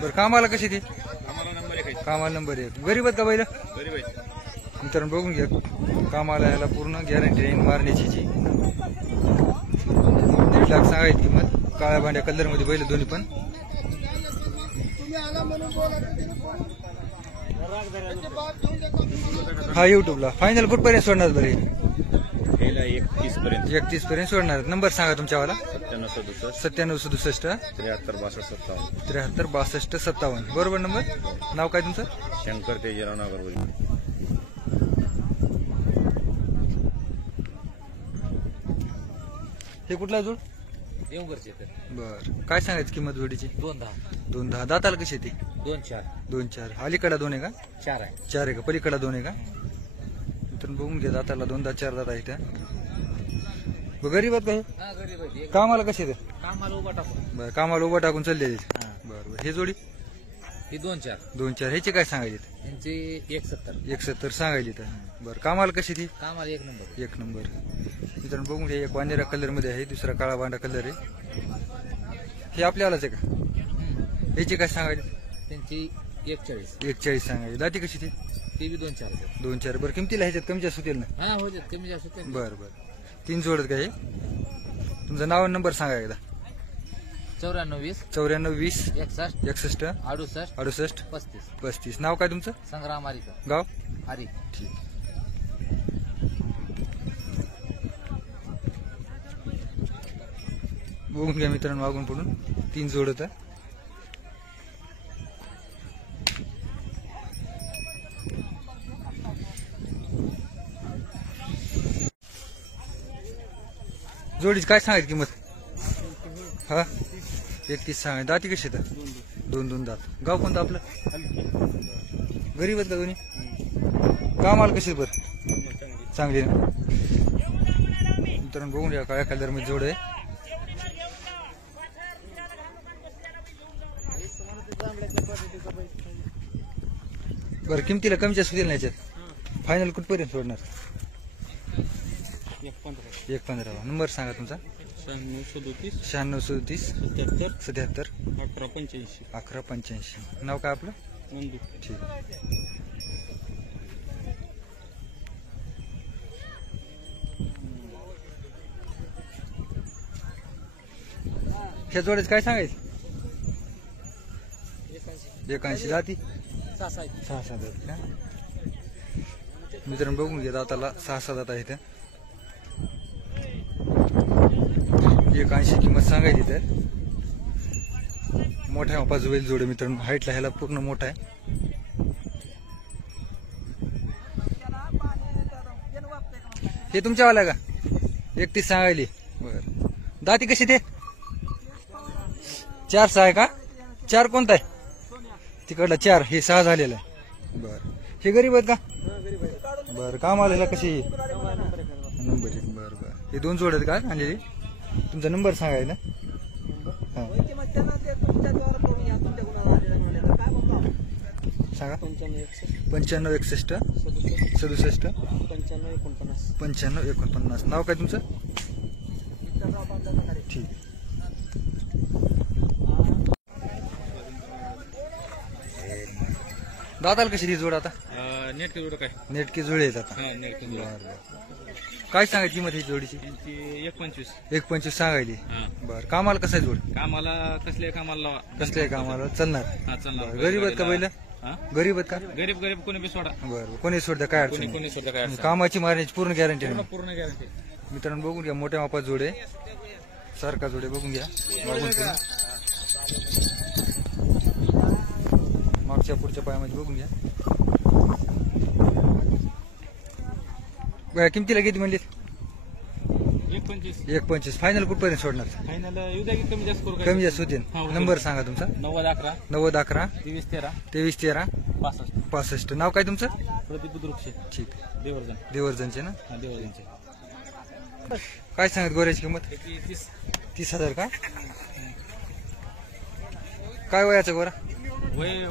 बरं कामाला कशी ती आम्हाला नंबर 1 आहे. कामाला नंबर 1. गरीब आहेत का बैल? गरीब आहे. मित्रांनो बघून घ्या कामाला याला पूर्ण गॅरंटी आहे मारण्याची 1.5 लाख सांगायची किंमत. काळ्या भांड्या कलर मध्ये बैल दोन्ही पण. हा युट्यूबला फायनल कुठपर्यंत सोडणार बरे? पहिला 31 पर्यंत. 31 पर्यंत सोडणार. नंबर सांगा तुमच्यावाला. 9767 9767 73 62 73 62 57. बरोबर नंबर. नाव काय तुमचं? शंकर तेजराव नागरवली. हे कुठला जोड? देवगरचे बर काय सांगायची किंमत जोडीची? 2-10. 2-10. दाताला कशी येते? 2-4. 2-4. अलीकडा 2 आहे का? 4 आहे. 4 आहे का? पलीकडा 2 आहे का? तर बघून घ्या दाताला 2-10 4 दात आहे त्या. गरीब आहेत का हे? हा गरीब आहे. कामाला कसे ते? कामाला उभा टाकून. बरं कामाला उभा टाकून चालले. बरं हे जोडी ही 2-4. 2-4. ह्याची काय सांगायची? यांची 170. 170 सांगायची तर. बरं कामाला कशी ती? कामाला 1 नंबर. 1 नंबर. मित्रांनो बघून घ्या एक वांदेरा कलर मध्ये आहे, दुसरा काळा बांडा कलर आहे. हे आपल्यालाच आहे का? ह्याची काय सांगायची? त्यांची 140. 140 सांगायची. दाती कशी ती? ते बी 2-4. 2-4. बरं किमतीला ह्याच्यात कमी जास्त होतील ना? हा हो जात कमी जास्त होते. बरं 3 जोडत का हे? तुमचं नाव आणि नंबर सांगा एकदा. 94 94 20 61 61 68 68 35. 35. नाव काय तुमचं? संग्राम आरिका. गाव? हरी. ठीक. बघून घ्या मित्रांनो मागून पडून 3 जोड होतं. जोडीची काय सांगायची किंमत? हा 31 सांगाय. दाती कशी येतात? 2 दात. गाव कोणतं आपलं? गरीब आहेत का दोन्ही? कामाला कशी बरं? चांगली ना. मित्रांनो बघून घ्या काळ्या कलर मध्ये जोड आहे. बरं किमतीला कमी जास्त होतील ना याच्यात? फायनल कुठपर्यंत सोडणार? 1.15. नंबर सांगा तुमचा. 96 37 77 11 85. नाव काय आपलं? ठीक. ह्या जोड्याचं काय सांगायचं? 81. जाती 6-7 आहेत का? मित्रांनो बघून घ्या दाताला 6-7 दात आहेत. 81 किंमत सांगायची तर. मोठ्या मापाच बैल जोड मित्रांनो. हाईटला ह्याला पूर्ण मोठा आहे. हे तुमच्यावाला का? 31 सांगायली. बर दाती कशी ते? 4-6 आहे का? 4 कोणता आहे? तिकडला 4. हे 6 झालेला आहे. बर हे गरीब आहेत का? बर कामाला ह्याला कशी? नंबर 1. बर हे 2 जोड आहेत का आणलेली? तुमचा नंबर सांगायला. हा सांगा. 95 61 67 95 49. नाव काय तुमचं? ठीक. दाताला कशी ती जोड आता? नेट जोड काय? नेटकी जोडी आहेत आता. काय सांगायची किंमत ही जोडीची? 1.25. 1.25 सांगायली. बर कामाला कसं आहे जोड? कामाला कसल्या कामाला कसल्या कामाला चालणार? हा चालणार. गरीब आहेत का बैल? गरीब आहेत का? गरीब कोणी बी सोडा. बरं कोणी सोडता काय अडचण नाही. कोणी सोडा काय अडचण. कामाची मारण्याची पूर्ण गॅरंटी आहे. पूर्ण गॅरंटी. मित्रांनो बघून घ्या मोठ्या मापात जोडे, सारखा जोडे बघून घ्या. मागच्या पुढच्या पायामध्ये बघून घ्या. किमतीला किती म्हणली? 1.25. फायनल कुठपर्यंत सोडणार? फायनल येऊ द्या की कमी जास्त करू. कमी जास्त होतील. नंबर सांगा तुमचा. 9011 9011 2313 2313 65. नाव काय तुमचं? प्रदीप बुद्रुकशे. ठीक. देवर्जन. देवर्जनचे ना? हा देवर्जनचे. काय सांगत गोऱ्याची किंमत? 30,000 का? काय वयाचं गोरा? वय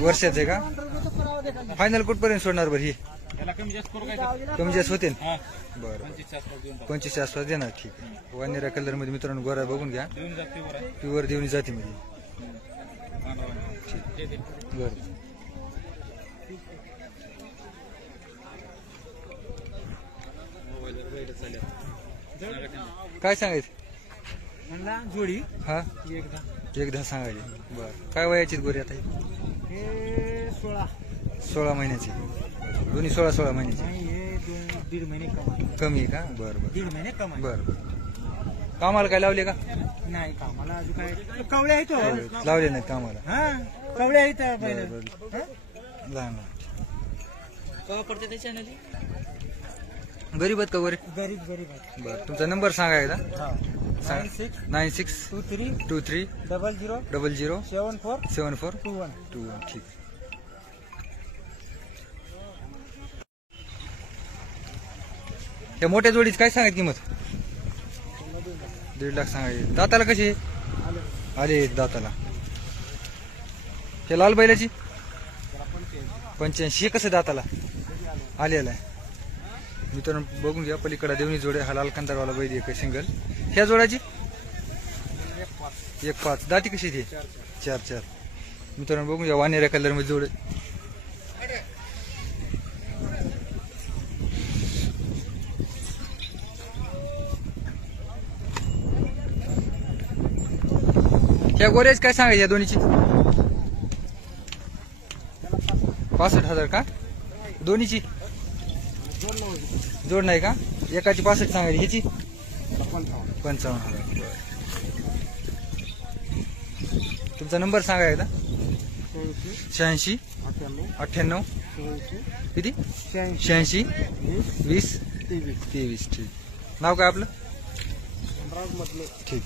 वर्षाचं आहे का? फायनल कुठपर्यंत सोडणार बरं ही? याला कमी जास्त करू काय कमी जास्त होते ना? हा बरं 25 च्या आसपास देऊन 25 आसपास देणार. ठीक आहे. वानेरा कलर मध्ये मित्रांनो गोरा बघून घ्या. देऊन जाते वर आहे प्युअर देवणी जातीमध्ये. ते दे बरं मोबाईलवर बैल चालले काय सांगायचं? म्हणला जोडी हा एकदा एकदा सांगायचे. बरं काय वयाची गोरी आता? हे 16 महिन्याची. दोन्ही 16 महिन्याची. नाही हे 1.5 महिने कमाई कमी आहे का? बरं बरं 1.5 महिने कमाई बरं बरं. कामाला काय लावले का? नाही कामाला अजून काय कवळे आहेत हो. लावले नाहीत कामाला. हा कवळे आहेत बरं पहिलं बरं लहान कवा पडते त्याच्या नदी गरीब आहेत का गोरे? गरीब गरीब आहेत बरं तुमचा नंबर सांगा एकदा. हा सांग. 96 96 23 23 00 00 74 74 21 21. ठीक. त्या मोठ्या जोडीची काय सांगायची किंमत? 1.5 लाख सांगायची. दाताला कशी आले दाताला? हे लाल बैलाची 85. कसं दाताला आलेला आहे मित्रांनो बघून घ्या. पलीकडे देवणी जोडे. हा लाल कंदारवाला बैल एक सिंगल. ह्या जोडाची 1.5. दाती कशी ती? 4 मित्रांनो बघून घ्या. वानेऱ्या कलर मध्ये जोडे. ह्या गोऱ्याच काय सांगायची या दोन्हीची? 65,000 का? दोन्हीची जोड नाही का? एकाची 65 सांगायची. ह्याची 55,000. तुमचा नंबर सांगा एकदा. 86 98 किती? 86 20 23. ठीक. नाव काय आपलं? ठीक.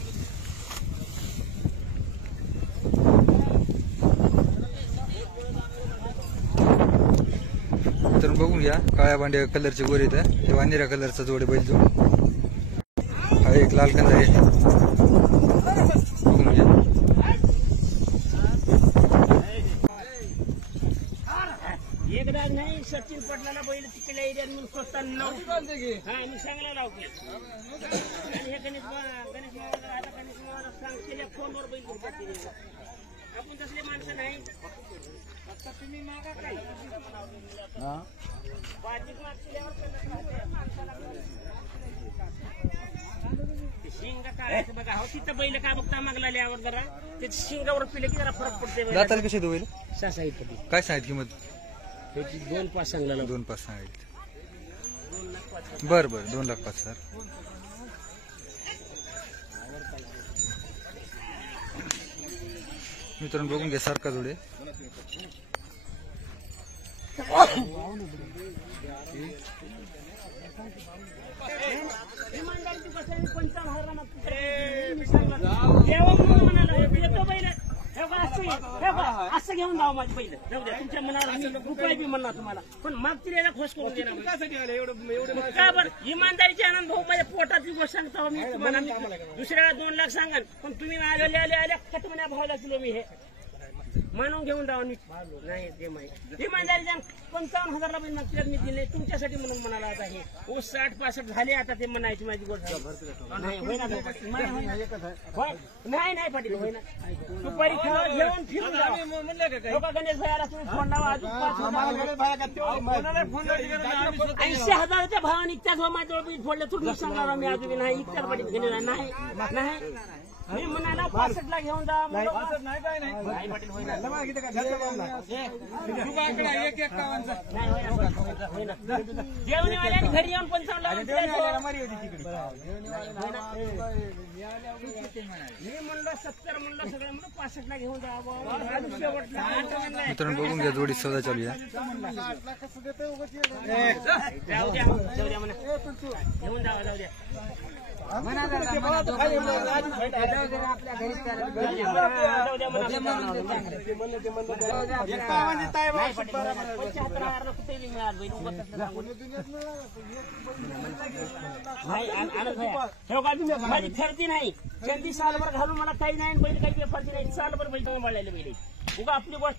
तर बघून घ्या. काळ्या बांड्या कलरचे गोरे इथं. हे वानेरा कलरचा जोडे बैल जोड. हा एक लाल कलर आहे. बघून घ्या. एकदा नाही सचिन पटलाला बैल तिकडल्या एरियात म्हणून स्वतः मी सांगला लावते आणि हे गणेश मावाला आता गणेश मावाला सांगते फोनवर बैल घेऊन टाकते. आपण तसले माणसं नाही. फक्त तुम्ही मागा काय बाजीत मागल्यावर शिंग काढायचं बघा. हो तिथं बैल का बघता मागला लिहावर जरा ते शिंगावर पिले की जरा फरक पडते. दाताला कशी बैल? सहा इथं काय सांगायची किंमत? त्याची 2.5 सांगला 2.5 सांगायची. बरं 2,05,000. मित्रांनो बघून घ्या. सारखा जोडे. असं घेऊन जावं माझी पहिलं. जाऊ द्या तुमच्या मनाला रुपये बी म्हणणार तुम्हाला पण मागतील याला खोस करून देणार का बरं? इमानदारीचे आनंद भाऊ माझ्या पोटातली गोष्ट सांगतो मी तुम्हाला. दुसऱ्याला 2 लाख सांगाल पण तुम्ही आल्या कटमण्या भावाला दिलो मी हे मानून घेऊन जावं. नाही ते माहिती इमानदारी 55,000 बैल मागतील मी दिले तुमच्यासाठी म्हणून म्हणाला. आता हे 60-65 झाले आता ते म्हणायची माझी गोष्ट नाही. नाही पाटील होय ना. दुपारी घेऊन फिरून जावा. गणेश भाईला तुम्ही फोन लावा. 80,000च्या भावाने इतक्याच माझ्याजवळ बीज फोडलं तुम्ही सांगणार मी अजून नाही. इतक्याच पाटील घेणे नाही मी म्हणाला 65 ला घेऊन जा. जेवणीवाल्याने घरी येऊन 55 मी म्हणलं 70 म्हणलं सगळं म्हणून 65 ला घेऊन जा. मित्रांनो बघून घ्या. जोडी सौदा चालू आहे. जाऊ द्या म्हणा घेऊन जाऊ द्या. माझी फेरती नाही. फेरती सालभर घालून मला काही नाही. बैल काही फेरती नाही. सालभर बैल वाढलेले बैल उगा आपली गोष्ट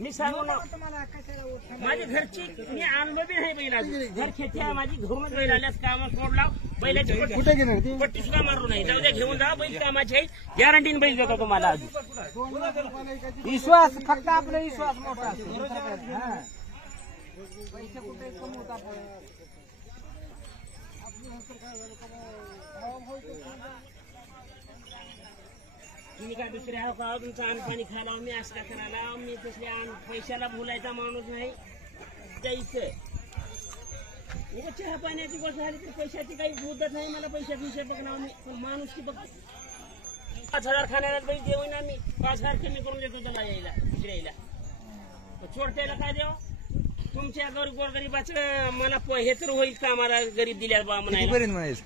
मी सांगू ना माझ्या घरची मी आणलो बी नाही बैल अजून. घर खेती आहे माझी, घरूनच बैल आल्यास कामा सोडला बैलाची पट्टी सुद्धा मारू नाही. जाऊ द्या घेऊन जा, बैल कामाची आहे, गॅरंटीने बैल देतो तुम्हाला अजून. विश्वास फक्त आपला विश्वास मोठा असतो. हा. पैसे कुठे कमवत आपण. तुम्ही काय दुसरे आहो का तुमचं अन्न पाणी खायला मी असं का करायला. मी तसल्या पैशाला भुलायचा माणूस नाही. द्यायचं उगा चहा पाण्याची गोष्ट झाली तर पैशाची काही मुदत नाही मला. पैशाचा विषय बघणार मी, पण माणूस की बघ 5,000 खाण्याला पैसे देऊ ना मी. 5,000 कमी करून देतो त्याला यायला दुसऱ्या चोरट्याला काय द्यावं. तुमच्या गोरगरीबाचं मला हे तर होईल का आम्हाला गरीब दिल्या बा म्हणायला. कितीपर्यंत म्हणायचं?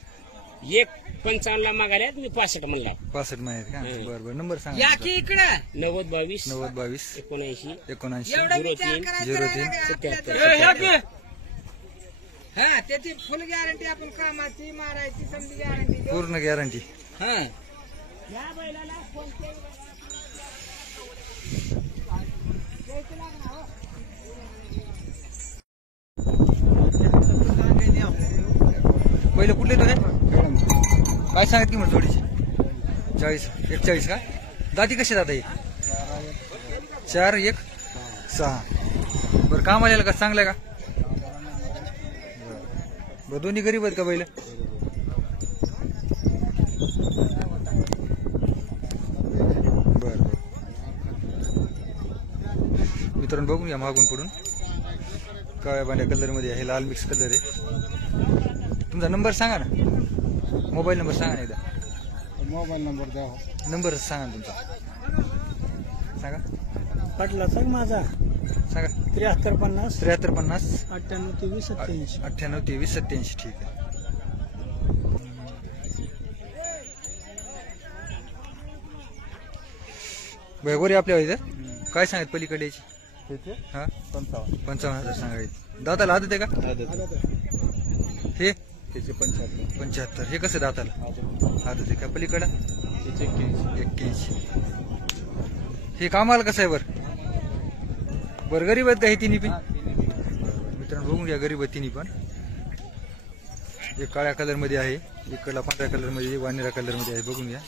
1.55 मागायला मी 65 म्हणला. 65 म्हणायचं का? बरं बरं, नंबर सांगा. या की इकडं 90 22 90 22 79 79 03 03 हा त्याची फुल गॅरंटी आपण कामाची मारायची समजी गॅरंटी. पूर्ण गॅरंटी. हा या बैलाला कोणत्याही पहिले कुठले तो काय सांगत की मग जोडीची? 40 41 का? दाती कशी जाता ही? 4 1 6. बरं काम आलेलं का? चांगलं आहे का? बरं दोन्ही गरीब आहेत का बैल? बरं मित्रांनो बघून घ्या मागून पुढून. काळ्या पांढऱ्या कलर मध्ये आहे, लाल मिक्स कलर आहे. तुमचा नंबर सांगा ना, मोबाईल नंबर सांगा ना एकदा. मोबाईल नंबर द्या. नंबर सांगा ना तुमचा. सांगा पटला सांग माझा. सांगा. 7350 7350 98 23 87. 98 23 87. ठीक आहे. गोरे आपल्या इथं काय सांगत पलीकडे याची? हा 55,000 सांगायचे. दाताला आदत आहे का? हे 75. हे कसं दाताला आदत आहे का? पलीकडं 81. हे कामाला कसं आहे? बरं गरीब आहेत का हे तिन्ही पण? मित्रांनो बघून घ्या, गरीब आहेत तिन्ही पण. एक काळ्या कलर मध्ये आहे, इकडला पांढऱ्या कलर मध्ये, वानेरा कलर मध्ये आहे. बघून घ्या.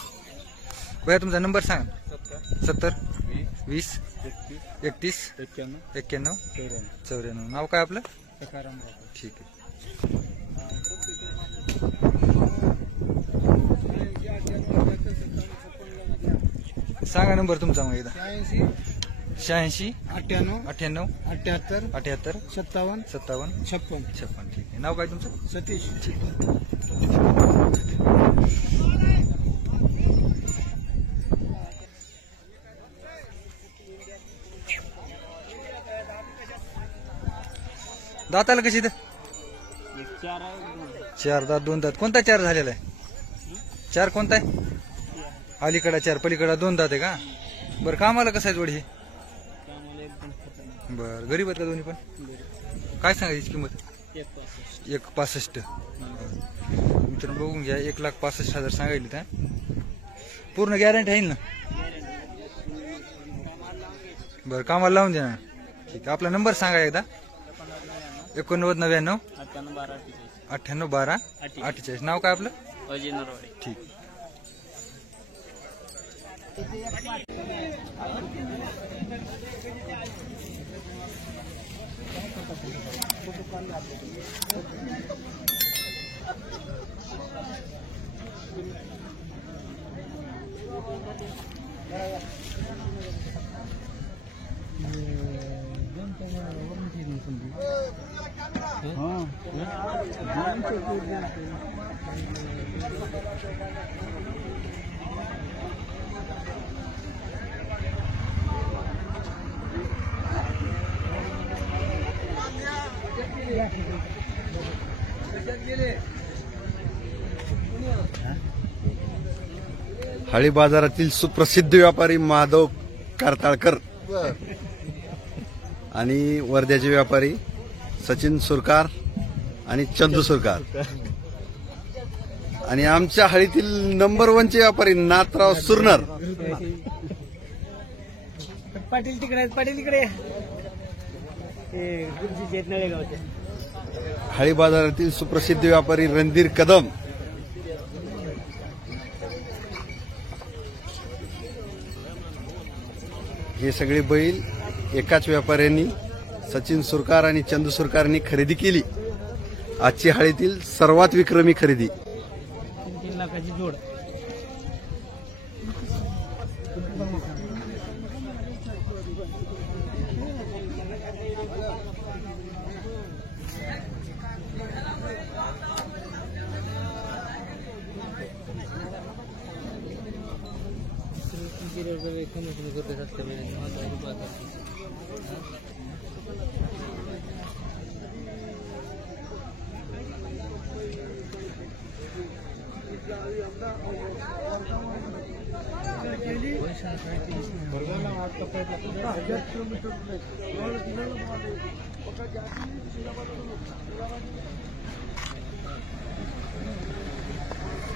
भैया तुमचा नंबर सांगा. 70 20 31 91 94. नाव काय आपलं? ठीक आहे. सांगा नंबर तुमचा मग एकदा. 86 98 98 78 78 57 57 56. 56. ठीक आहे. नाव काय तुमचं? सतीश. ठीक आहे. दाताला कशी तर? 4 दात 2 दात. कोणता 4 झालेला आहे? 4 कोणता आहे? अलीकडा 4 पलीकडा 2 दात आहे का? बरं कामाला कसं आहे जोडी? बरं गरीब आहेत का दोन्ही पण? काय सांगायची किंमत? 1.65. मित्रांनो बघून घ्या, 1,65,000 सांगायली. त्या पूर्ण गॅरंटी आहे ना? बरं कामाला लावून देणार. ठीक आहे. आपला नंबर सांगा एकदा. 89 99 98 12 48. नाव काय आपलं? अजय नरवाडे. ठीक. हळी बाजारातील सुप्रसिद्ध व्यापारी माधव कारताळकर आणि वर्ध्याचे व्यापारी सचिन सुरकार आणि चंदू सुरकार आणि आमच्या हळीतील नंबर 1 चे व्यापारी नाथराव सुरनर पाटील तिकडे आहेत, पाटील इकडे ये. ते गुरुजीचे आहेत नळेगावचे. हाळी बाजारातील सुप्रसिद्ध व्यापारी रणधीर कदम. हे सगळे बैल एकाच व्यापाऱ्यांनी सचिन सुरकार आणि चंदू सुरकारनी खरेदी केली. आजची हाळीतील सर्वात विक्रमी खरेदी. 3 लाखाची जोड.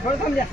थोडं थांब द्या.